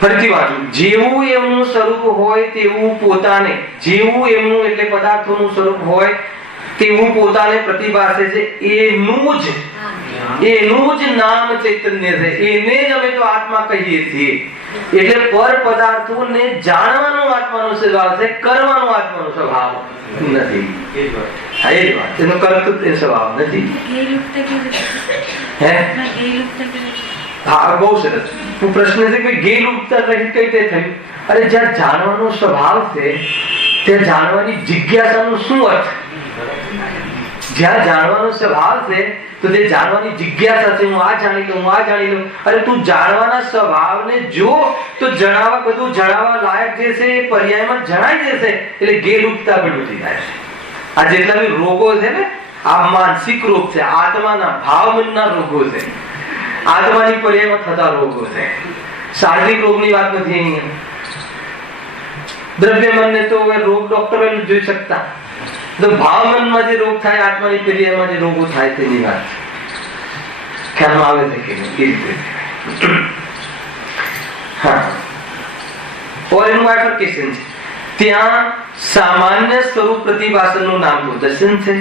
ફરીથી વાંચું, જેવું એમનું સ્વરૂપ હોય તેવું પોતાને, જેવું એમનું એટલે પદાર્થોનું સ્વરૂપ હોય તેવું પોતાને પ્રતિભાસે છે. એનું જ નામ ચૈતન્ય છે. એને જ અમે તો આત્મા કહીએ છીએ. એટલે પર પદાર્થોને જાણવાનો આત્માનો સ્વભાવ છે, કરવાનો આત્માનો સ્વભાવ નથી. હા, એ જ વાત. એનો કર્તૃત્વ સ્વભાવ નથી. હા, બહુ સરસ. પ્રશ્ન છે કે ગેલ ઉપતા કઈ રીતે થયું? અરે, જ્યાં જાણવાનો સ્વભાવ છે ત્યાં જાણવાની જિજ્ઞાસાનો શું અર્થ? જ્યાં જાણવાનો સ્વભાવ છે તો તે જાણવાની જિજ્ઞાસા છે. હું આ જાણી લઉં, હું આ જાણી લઉં. અરે, તું જાણવાના સ્વભાવને જો તો બધું જણાવવા લાયક જે છે એ પર્યાયમાં જણાઈ જશે. એટલે ગેલ ઉપતા પણ નથી થાય છે. આ જેટલા બી રોગો છે ને, આ માનસિક રોગ છે, આત્માના ભાવમનના રોગો છે, આત્માની પર્યાયમાં થતા રોગો છે. શારીરિક રોગની વાત નથી અહીંયા. દ્રવ્ય મનને તો રોગ ડોક્ટર જોઈ શકતા. તો ભાવ મનમાં જે રોગ થાય, આત્માની પર્યાયમાં જે રોગો થાય તેની વાત ખ્યાલમાં આવે છે કે નહીં? એ રીતે હા. और એનું બાયફર્કેશન છે. ત્યાં સામાન્ય સ્વરૂપ પ્રતિભાસનનું નામ તો દર્શન છે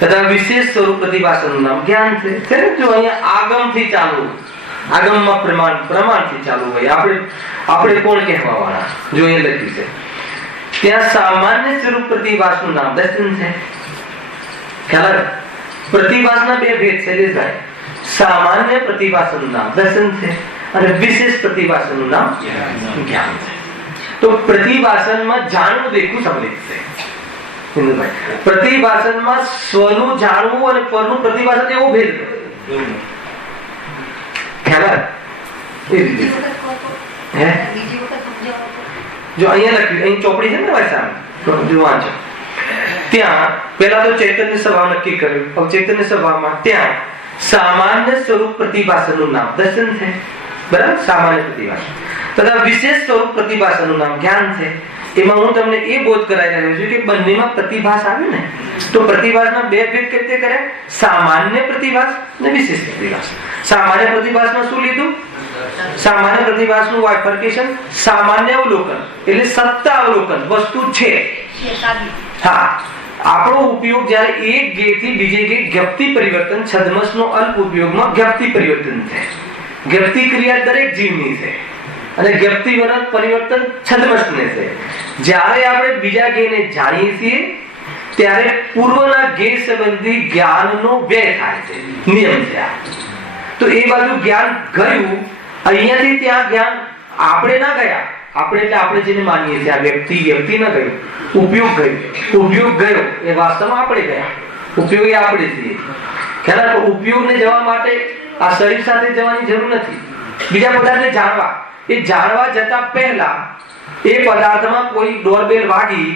તથા વિશેષ સ્વરૂપ પ્રતિભાસનનું નામ જ્ઞાન છે. જો અહીંયા આગમથી ચાલુ, આગમમાં પ્રમાણથી ચાલુ હોય. આપણે કોણ કહેવા વાળા? જો એ લખ્યું છે ત્યાં સામાન્ય સ્વરૂપ પ્રતિભાસનું નામ દર્શન છે. ખ્યાલ? પ્રતિભાસના બે ભેદ છે લેસાય. સામાન્ય પ્રતિભાસનું નામ દર્શન છે અને વિશેષ પ્રતિભાસનું નામ જ્ઞાન છે. તો પ્રતિભાસનમાં જાણવું દેખવું સંબંધિત છે. પ્રતિભાસનમાં સ્વનું જાણવું અને પરનું પ્રતિભાસન એવો ભેદ છે. ખ્યાલ? એ રીતે હે જો અહીંયા લખ્યું, અહીં ચોપડી છે ને ભાઈ, જો વાંચો. ત્યાં પહેલા તો ચૈતન્ય સભા નક્કી કર્યું. હવે ચૈતન્ય સભામાં ત્યાં સામાન્ય સ્વરૂપ પ્રતિભાસનનું નામ દર્શન છે બરાબર, સામાન્ય પ્રતિભાસ તથા વિશેષ સ્વરૂપ પ્રતિભાસનું નામ જ્ઞાન છે. એમાં હું તમને એ બોધ કરાવી રહ્યો છું કે બંનેમાં પ્રતિભાસ આવે ને તો પ્રતિભાસના બે ભેદ કેવી રીતે કર્યા? સામાન્ય પ્રતિભાસ અને વિશેષ પ્રતિભાસ. સામાન્ય પ્રતિભાસમાં શું લીધું? સામાન્ય પ્રતિભાસનું વાઇફર્કેશન સામાન્ય અવલોકન એટલે સત્તા અવલોકન, વસ્તુ છે. હા, આપણો ઉપયોગ જ્યારે એક ગેથી બીજે ગે જ્ઞપ્તિ પરિવર્તન, છદ્મસનો અલ્પ ઉપયોગમાં જ્ઞપ્તિ પરિવર્તન છે. જ્ઞપ્તિ ક્રિયા દરેક જીવની છે અને જ્ઞપ્તિ વરત પરિવર્તન છદ્મસને છે. જ્યારે આપણે બીજા ગેને જાણીએ છીએ ત્યારે પૂર્વના ગે સંબંધી જ્ઞાનનો વ્યય થાય છે. નિયમ છે આ. તો એ બાજુ જ્ઞાન ગયું, અહીંયાથી ત્યાં જ્ઞાન આપણે ના ગયા. આપણે એટલે આપણે જેને માનીએ છીએ આ વ્યક્તિ ન ગયું, ઉપયોગ ગયો એ વાસ્તવમાં આપણે ગયા. ઉપયોગ એ આપણે છીએ. ખ્યાલ? ઉપયોગને જવા માટે આ શરીર સાથે જવાની જરૂર નથી. બીજા પદાર્થને જાણવા, એ જાણવા જતા પહેલા એ પદાર્થમાં કોઈ ડોરબેલ વાગી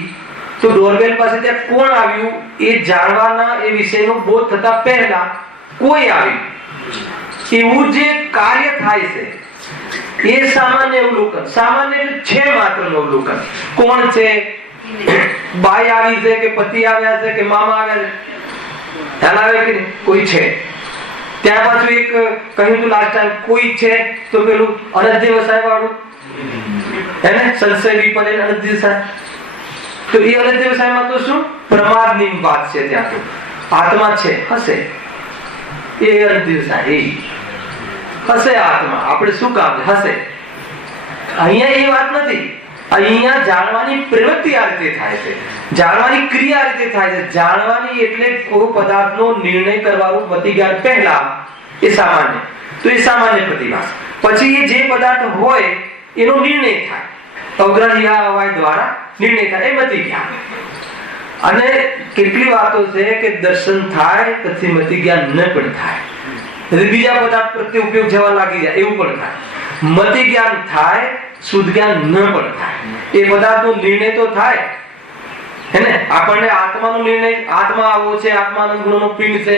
તો ડોરબેલ પાસે ત્યાં કોણ આવ્યું એ જાણવાના એ વિષયનો બોધ થતા પહેલા કોઈ આવ્યું, એવું જે કાર્ય થાય છે એ સામાન્ય અવલોકન. સામાન્ય એટલે છે માત્ર અવલોકન. કોણ છે? બાઈ આવી છે કે પતિ આવ્યા છે કે મામા આવ્યા છે? ખ્યાલ આવે કે કોઈ છે. ત્યાં પાછું એક કહ્યું હતું લાસ્ટ ટાઈમ, કોઈ છે તો પેલું અનધ્યવસાય વાળું એને સંશય વિપરે અનધ્યવસાય. તો એ અનધ્યવસાયમાં તો શું પ્રમાદની વાત છે. ત્યાં તો આત્મા છે, હશે, એ અનધ્યવસાય એ હશે આત્મા. આપણે શું કામ હશે? અહીંયા એ વાત નથી. અહીંયા જાણવાની પ્રવૃત્તિ આ રીતે થાય છે, જાણવાની ક્રિયા આ રીતે થાય છે. જાણવાની એટલે કોઈ પદાર્થનો નિર્ણય કરવાનું મતિ જ્ઞાન પહેલા એ સામાન્ય. તો એ સામાન્ય પ્રતિભાસ. પછી એ જે પદાર્થ હોય એનો નિર્ણય થાય, અગ્રહ્ય અવાય દ્વારા નિર્ણય થાય, એ મતિ જ્ઞાન. અને કેટલી વાતો છે કે દર્શન થાય પછી મતિ જ્ઞાન ન પણ થાય, બીજા પદાર્થ પ્રત્યે ઉપયોગ જવા લાગી જાય એવું પણ થાય. મતિ જ્ઞાન થાય, શુદ્ધ જ્ઞાન ન પણ થાય. એ પદાર્થનો નિર્ણય તો થાય હે ને. આપણને આત્માનો નિર્ણય, આત્મા આવો છે, આત્માનંદ ગુણનો પિંડ છે,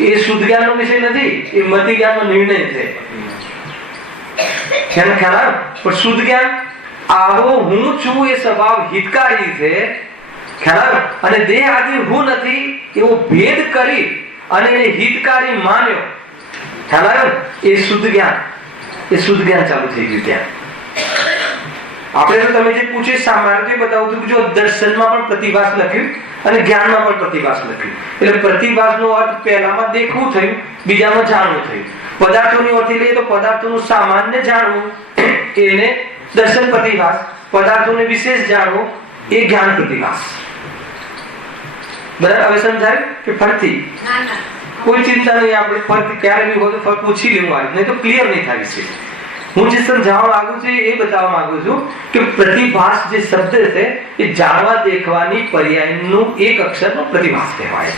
એ શુદ્ધ જ્ઞાનનો વિષય નથી, એ મતિ જ્ઞાનનો નિર્ણય છે. ખ્યાલ આવે? પણ શુદ્ધ જ્ઞાન આવો હું છું એ સ્વભાવ હિતકારી છે. ખ્યાલ આવે? અને દેહ આદિ હું નથી એવો ભેદ કરી અને એને હિતકારી માન્યો. ખ્યાલ આવ્યો? એ શુદ્ધ જ્ઞાન, એ શુદ્ધ જ્ઞાન ચાલુ થઈ ગયું. ત્યાં આપણે તો તમે જે પૂછે સામાન્ય બતાવું છું, જો દર્શનમાં પણ પ્રતિભાસ લખ્યું અને જ્ઞાનમાં પણ પ્રતિભાસ લખ્યું. એટલે પ્રતિભાસનો અર્થ પહેલામાં દેખવું થયું, બીજામાં જાણવું થયું. પદાર્થોની અર્થી લઈએ તો પદાર્થોનું સામાન્ય જાણવું એને દર્શન પ્રતિભાસ, પદાર્થોને વિશેષ જાણવું એ જ્ઞાન પ્રતિભાસ. બરાબર? હવે સમજાય કે ફરતી કોઈ ચિંતા નહીં. આપણે ફરતી ક્યારે બી હોય તો ફર પૂછી લેવું આવે, નહીં તો ક્લિયર નહીં થાય છે. હું જે સમજાવવા માંગુ છું એ બતાવવા માંગુ છું કે પ્રતિભાસ જે શબ્દ છે એ જાણવા દેખવાની પર્યાયનું એક અક્ષરનો પ્રતિભાસ કહેવાય.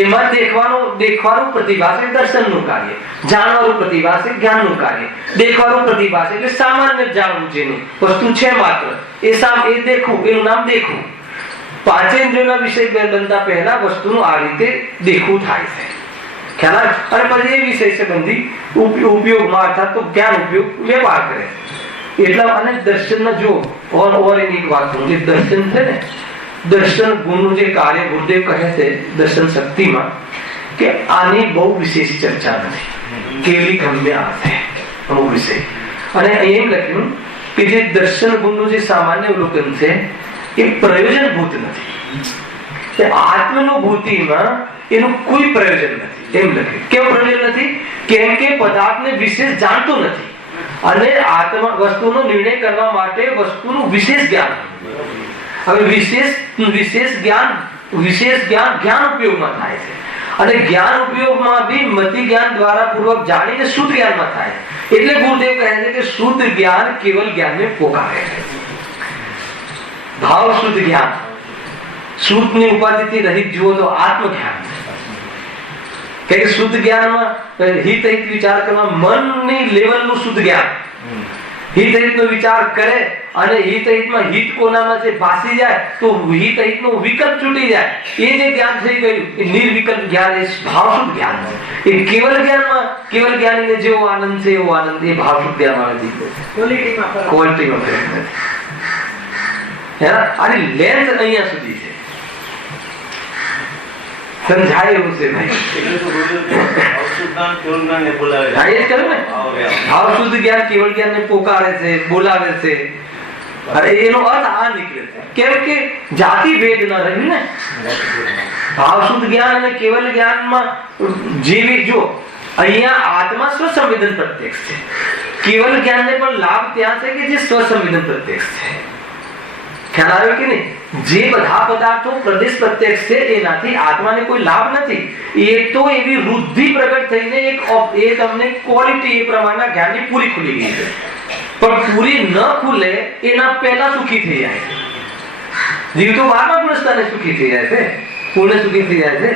એમાં દેખવાનું પ્રતિભાસ એ દર્શનનું કાર્ય, જાણવાનું પ્રતિભાસ એ જ્ઞાનનું કાર્ય. દેખવાનું પ્રતિભાસ એટલે સામાન્ય જાણવું, જેનું વસ્તુ છે માત્ર એ દેખવું, એનું નામ દેખવું. પાંચેન્દ્રિયોના વિષય બનતા પહેલા વસ્તુનું આ રીતે દેખવું થાય છે. ખ્યાલ આવે? અને પછી એ વિષય સંબંધી ઉપયોગમાં અર્થાત તો જ્ઞાન ઉપયોગ વ્યવહાર કરે. એટલા અને દર્શનના જો એની એક વાત જે દર્શન છે ને, દર્શન ગુણનું જે કાર્ય ગુરુદેવ કહે છે દર્શન શક્તિમાં કે આની બહુ વિશેષ ચર્ચા નથી, કેલી ગમ્ય અર્થ અમુક વિષય. અને એમ લખ્યું કે જે દર્શન ગુણનું જે સામાન્ય અવલોકન છે એ પ્રયોજનભૂત નથી. આત્માનુભૂતિમાં એનું કોઈ પ્રયોજન નથી એમ લખ્યું. કેવું પ્રયોજન નથી? કેમ કે પદાર્થને વિશેષ જાણતો નથી અને આત્મા વસ્તુનો નિર્ણય કરવા માટે વસ્તુનું વિશેષ જ્ઞાન. હવે વિશેષ જ્ઞાન જ્ઞાન ઉપયોગમાં થાય છે અને જ્ઞાન ઉપયોગમાં બી મતિ જ્ઞાન દ્વારા પૂર્વક જાણીને શુદ્ધ જ્ઞાનમાં થાય. એટલે ગુરુદેવ કહે છે કે શુદ્ધ જ્ઞાન કેવલ જ્ઞાનને પોકારે છે. ભાવ શુદ્ધ જ્ઞાન, શુદ્ધની ઉપાધિથી રહિત જુઓ તો આત્મજ્ઞાન છે. કે શુદ્ધ જ્ઞાનમાં હિત વિચાર કરવા મનની લેવલનું શુદ્ધ જ્ઞાન, હિતહિતનો વિચાર કરે અને હિતહિતમાં હિત કોનામાં છે ભાસી જાય તો હિતહિતનો વિકલ્પ છૂટી જાય, એ જે જ્ઞાન થઈ ગયું એ નિર્વિકલ્પ જ્ઞાન, એ ભાવશુદ્ધ જ્ઞાન છે. એ કેવલ જ્ઞાનમાં કેવલ જ્ઞાનીને જેવો આનંદ છે એવો આનંદ એ ભાવશુદ્ધ જ્ઞાનમાં નથી. ક્વોલિટીમાં ફરક નથી. આની લેન્થ અહીંયા સુધી છે, સમજાય એવું છે ભાઈ. ભાવશુદ્ધ જ્ઞાન કેવળ જ્ઞાન ને પોકારે છે, બોલાવે છે. અરે એનો અર્થ આ નીકળે છે કેમ કે જાતિ ભેદ ન રહ્યું ને. ભાવશુદ્ધ જ્ઞાન અને કેવલ જ્ઞાનમાં જેવી જો અહીંયા આત્મા સ્વસંવેદન પ્રત્યક્ષ છે, કેવલ જ્ઞાનને પણ લાભ ત્યાં છે કે જે સ્વસંવેદન પ્રત્યક્ષ છે. ખ્યાલ આવ્યો કે નહીં? જે બધા પદાર્થો પ્રદેશ પ્રત્યક્ષ છે એનાથી આત્માને કોઈ લાભ નથી. એ તો એવી વૃદ્ધિ પ્રગટ થઈને એ તમને ક્વોલિટી એ પ્રમાણના જ્ઞાનની પૂરી ખુલી ગઈ છે, પણ પૂરી ન ખુલે એના પહેલા સુખી થઈ જાય છે. જીવ તો 12મા પુરસ્કારને સુખી થઈ જાય છે, પૂર્ણ સુખી થઈ જાય છે.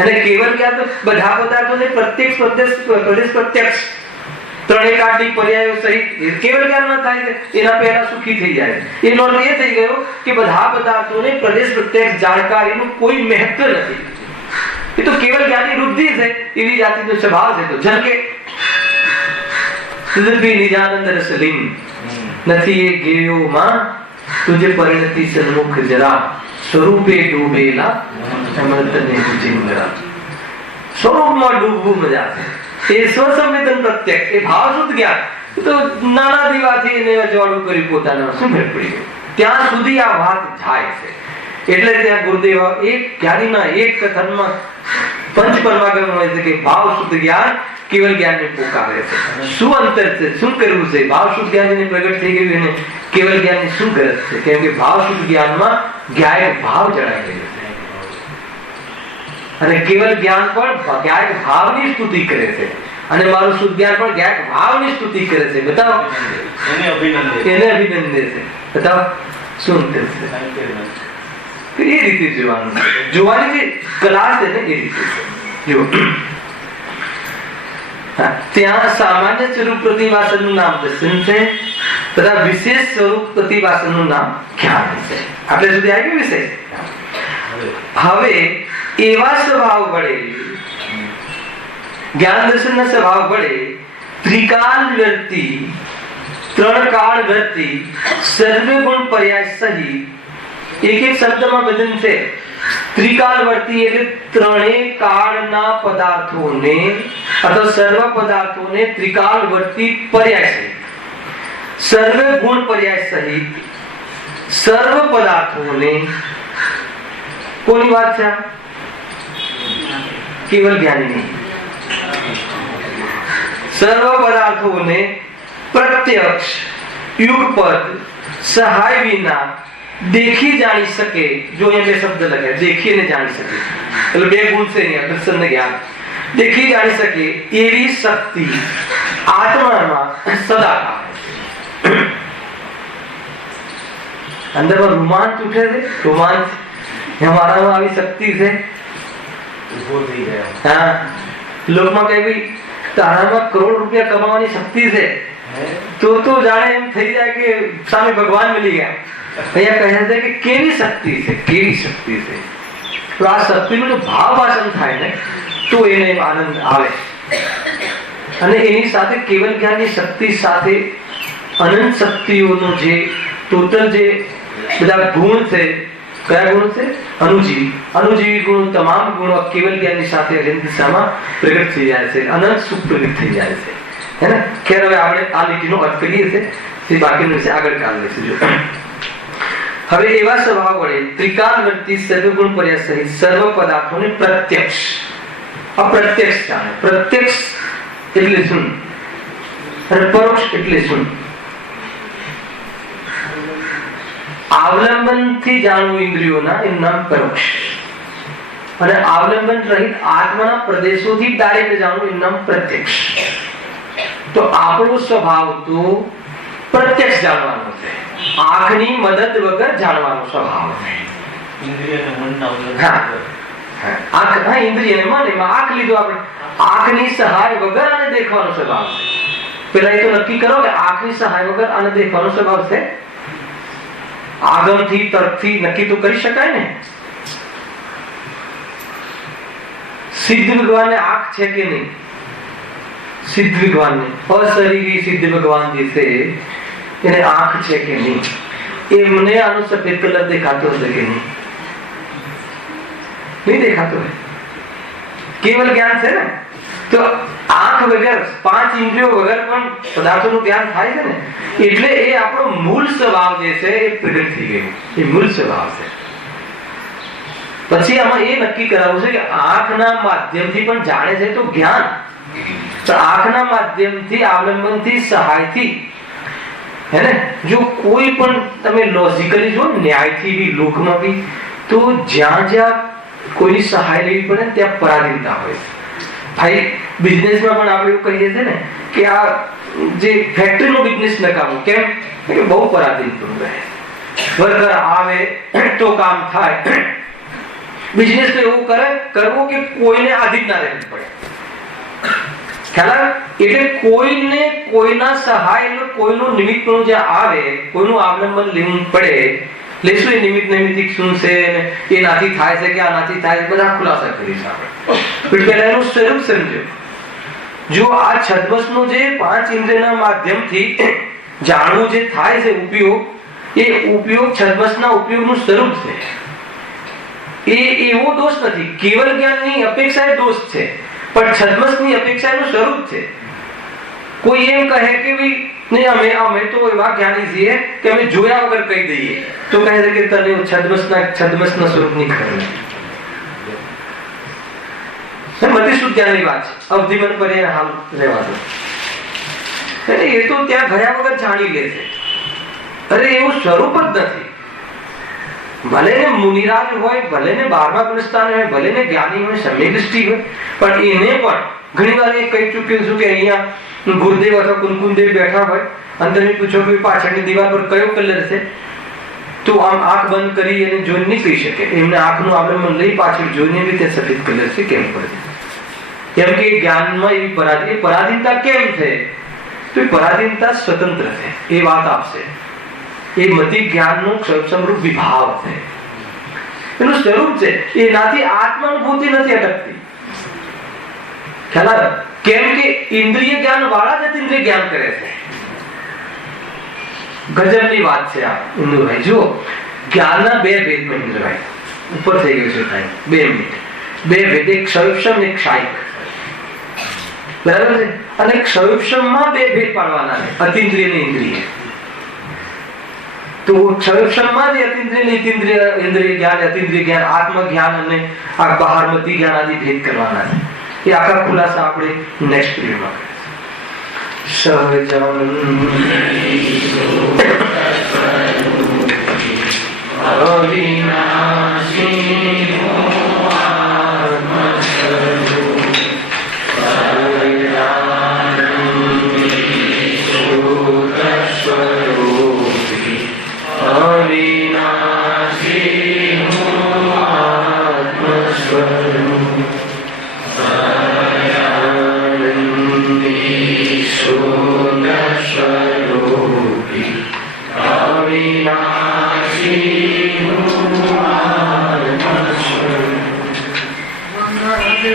અને કેવલ જ્ઞાન તો બધા પદાર્થોને પ્રત્યક્ષ પ્રદેશ પ્રત્યક્ષ ત્રણેય કાળની પર્યાયો સહિત કેવલ જ્ઞાનમાં થાય છે, એના પહેલા સુખી થઈ જાય. એનો અર્થ એ થઈ ગયો કે બધા પદાર્થોને પ્રદેશ પ્રત્યક્ષ જાણકારીનું કોઈ મહત્વ નથી. એ તો કેવલ જ્ઞાનની વૃદ્ધિ છે, એવી જાતિનો સ્વભાવ છે. તો જલ કે સુરભી નિજાનંદ રસલીન નથી એ ગેયો માં તુજે પરિણતિ સન્મુખ જરા સ્વરૂપે ડૂબેલા અમૃતને જીંગરા. સ્વરૂપમાં ડૂબવું મજા છે. એ સ્વસંવેદન પ્રત્યક્ષ, એ ભાવશુદ્ધ જ્ઞાન. તો નાના દીવાથી એને અજવાળું કરી પોતાના શું ફેર પડી ગયો? ત્યાં સુધી આ વાત જાય છે. એટલે ત્યાં ગુરુદેવ એક જ્ઞાનીના એક કથનમાં પંચ પરમાગમ હોય છે કે ભાવશુદ્ધ જ્ઞાન કેવલ જ્ઞાનને પોકારે છે. શું અંતર છે, શું કરવું છે? ભાવશુદ્ધ જ્ઞાનને પ્રગટ થઈ ગયું એને કેવલ જ્ઞાનની શું ગરજ છે? કેમ કે ભાવશુદ્ધ જ્ઞાનમાં જ્ઞાયક ભાવ જણાઈ ગયો છે અને કેવલ જ્ઞાન પણ જ્ઞાયક ભાવની સ્તુતિ કરે છે અને મારું શુદ્ધ જ્ઞાન પણ જ્ઞાયક ભાવની સ્તુતિ કરે છે. બતાવો, એને અભિનંદે છે. બતાવો શું અંતર છે? એ રીતે જોવાનું, જોવાની જે કલા છે ને એ રીતે જો. ત્યાં સામાન્ય સ્વરૂપ પ્રતિભાસનનું નામ દર્શન છે તથા વિશેષ સ્વરૂપ પ્રતિભાસનનું નામ જ્ઞાન છે. આટલે સુધી આવ્યું વિષય. હવે એવા સ્વભાવ વડે જ્ઞાન દર્શનના સ્વભાવ વડે ત્રિકાલ વર્તી, ત્રણ કાળ વર્તી, સર્વે ગુણ પર્યાય સહિત એક એક શબ્દમાં વજન છે. ત્રિકાલ વર્તી એટલે ત્રણેય કાળના પદાર્થોને અથવા સર્વ પદાર્થોને ત્રિકાલ વર્તી પર્યાય સહિત, સર્વ ગુણ પર્યાય સહિત સર્વ પદાર્થોને. કોની વાત છે? કેવલ જ્ઞાનીની. સર્વ પદાર્થોને પ્રત્યક્ષ યુગપદ સહાય વિના દેખી જાણી શકે. જો અહીંયા બે શબ્દ લખ્યા, દેખીને જાણી શકે એટલે બે ગુણ છે અહીંયા, દર્શન ને જ્ઞાન. દેખી જાણી શકે એવી શક્તિ આત્મામાં સદાકાળ. અંદરમાં રોમાંચ ઉઠે છે, રોમાંચ અમારામાં આવી શક્તિ છે. હા, લોકમાં કઈ ભાઈ તારામાં કરોડ રૂપિયા કમાવાની શક્તિ છે તો જાણે એમ થઈ જાય કે સામે ભગવાન મળી ગયા. અહીંયા કહે છે કે કેવી શક્તિ છે, કેવી શક્તિ છે. તો આ શક્તિનું જો ભાવ ભાષણ થાય ને તો એને આનંદ આવે. અને એની સાથે કેવલ જ્ઞાનની શક્તિ સાથે અનંત શક્તિઓનો જે ટોટલ જે બધા ગુણ છે, કયા ગુણ છે? અનુજીવી ગુણો, તમામ ગુણો કેવલ જ્ઞાનની સાથે અનંત દિશામાં પ્રગટ થઈ જાય છે, અનંત સુખ પ્રગટ થઈ જાય છે. હે ને? ખેર હવે આપણે આ લીટીનો અર્થ કરીએ છીએ, તે બાકીનું વિશે આગળ કાલ લઈશું. હવે એવા સ્વભાવ વડે ત્રિકાલ વર્તી સર્વગુણ પર્યાય સહિત સર્વ પદાર્થોને પ્રત્યક્ષ અપ્રત્યક્ષ જાણે. પ્રત્યક્ષ એટલે શું અને પરોક્ષ એટલે શું? અવલંબન થી જાણવું ઇન્દ્રિયોના એનું નામ પરોક્ષ, અને અવલંબન રહિત આત્માના પ્રદેશોથી ડાયરેક્ટ જાણવું એનું નામ પ્રત્યક્ષ. તો આપણો સ્વભાવ તો પ્રત્યક્ષ જાણવાનો છે, આંખની મદદ વગર જાણવાનો સ્વભાવ છે. ઇન્દ્રિય મન, એમાં આંખ લીધો આપણે, આંખની સહાય વગર આને દેખવાનો સ્વભાવ છે. પેલા એ તો નક્કી કરો કે આંખની સહાય વગર આને દેખવાનો સ્વભાવ છે? આગમથી તર્કથી નક્કી તો કરી શકાય ને. સિદ્ધ ભગવાનને આંખ છે કે નહીં? સિદ્ધ ભગવાનને, અશરીરી સિદ્ધ ભગવાન જે છે એને આંખ છે કે નહીં? એમને આનો સફેદ કલર દેખાતો હશે કે નહીં? નહીં દેખાતો હોય. કેવલ જ્ઞાન છે ને. તો આંખ વગર, પાંચ ઇન્દ્રિયો વગર પણ પદાર્થોનું જ્ઞાન થાય છે ને. એટલે એ આપણો મૂળ સ્વભાવ જે છે એ પ્રગટ થઈ ગયો. એ મૂળ સ્વભાવ છે. પછી આમાં એ નક્કી કરાવવું છે કે આંખના માધ્યમથી પણ જાણે છે તો જ્ઞાન, તો આંખના માધ્યમથી, અવલંબનથી, સહાયથી, હે ને, જો કોઈ પણ તમે લોજિકલી જો ન્યાયથી બી, લોકમાં બી, તો જ્યાં જ્યાં કોઈની સહાય લેવી પડે ત્યાં પરાધીનતા હોય. ભાઈ બિઝનેસમાં પણ આપણે એવું કહીએ છીએ ને કે આ જે ફેક્ટરીનો બિઝનેસ નકામો કેમ? કે બહુ પરાધીન રહે. વર્કર આવે તો કામ થાય. બિઝનેસ તો એવું કરવો કે કોઈને આધીન ના રહેવું પડે. ખ્યાલ? એટલે કોઈને કોઈના સહાય, કોઈનું નિમિત્તનું જે આવે, કોઈનું અવલંબન લેવું પડે. લેશું એ નિમિત્ત નૈમિત્તિક શું છે, એનાથી થાય છે કે આનાથી થાય છે, બધા ખુલાસા કરીશું આપણે. પહેલા એનું સ્વરૂપ સમજો. જો આ છદ્મસનું જે પાંચ ઇન્દ્રિયના માધ્યમથી જાણવું જે થાય છે ઉપયોગ, એ ઉપયોગ છદ્મસના ઉપયોગનું સ્વરૂપ છે. એ એવો દોષ નથી. કેવલ જ્ઞાનની અપેક્ષા એ દોષ છે, પણ છદ્મસની અપેક્ષા એનું સ્વરૂપ છે. કોઈ એમ કહે કે ભાઈ નહીં, અમે તો એવા જ્ઞાની છીએ કે અમે જોયા વગર કહી દઈએ, તો કહે છે કે તને છદ્મસના સ્વરૂપની ખબર નથી. બધી શુદ્ધ્યાની વાત છે. અવધિમન પર એ હાલ રહેવા દો. એ તો ત્યાં ગયા વગર જાણી લે છે. અરે એવું સ્વરૂપ જ નથી. ભલે ને મુનિરાજ હોય, ભલે ને 12મા પુરસ્થાન હોય, ભલે ને જ્ઞાની હોય, સમ્યક દૃષ્ટિ હોય, પણ એને પણ ઘણી વાર એ કહી ચૂક્યો છું કે અહીંયા ગુરુદેવ અથવા કુમકુમદેવ બેઠા હોય અને તમે પૂછો કે પાછળની દીવાલ પર કયો કલર છે, તો આમ આંખ બંધ કરી અને જોઈ નહીં કહી શકે. એમને આંખનું અવલંબન લઈ પાછળ જોઈને બી તે સફેદ કલર છે કેમ પડે? કેમ કે જ્ઞાનમાં એવી પરાધીનતા કેમ છે? તો પરાધીનતા સ્વતંત્ર છે, એ વાત આપશે. એ મતિ જ્ઞાનનું સમરૂપ વિભાવ છે, એનું સ્વરૂપ છે. એનાથી આત્માનુભૂતિ નથી અટકતી. ખ્યાલ? કેમ કે ઇન્દ્રિય જ્ઞાન વાળા જ ઇન્દ્રિય જ્ઞાન કરે છે. ગજબની વાત છે આ ઇન્દ્રભાઈ. જુઓ, જ્ઞાનના બે ભેદમાં ઇન્દ્રભાઈ ઉપર થઈ ગયું છે ટાઈમ. 2 મિનિટ. બે ભેદ, એક ક્ષયુપમ, એક ક્ષાયિક. બરાબર છે? અને ક્ષયુપમમાં બે ભેદ પાડવાના છે, અતિન્દ્રિય અને ઇન્દ્રિય. તો ક્ષયુપમમાં જે અતિન્દ્રિય ઇન્દ્રિય જ્ઞાન, અતિન્દ્રિય જ્ઞાન, આત્મ જ્ઞાન અને આ બહારમતી જ્ઞાન આદિ ભેદ કરવાના છે. એ આખા ખુલાસા આપણે નેક્સ્ટ પીરિયડમાં Avinasi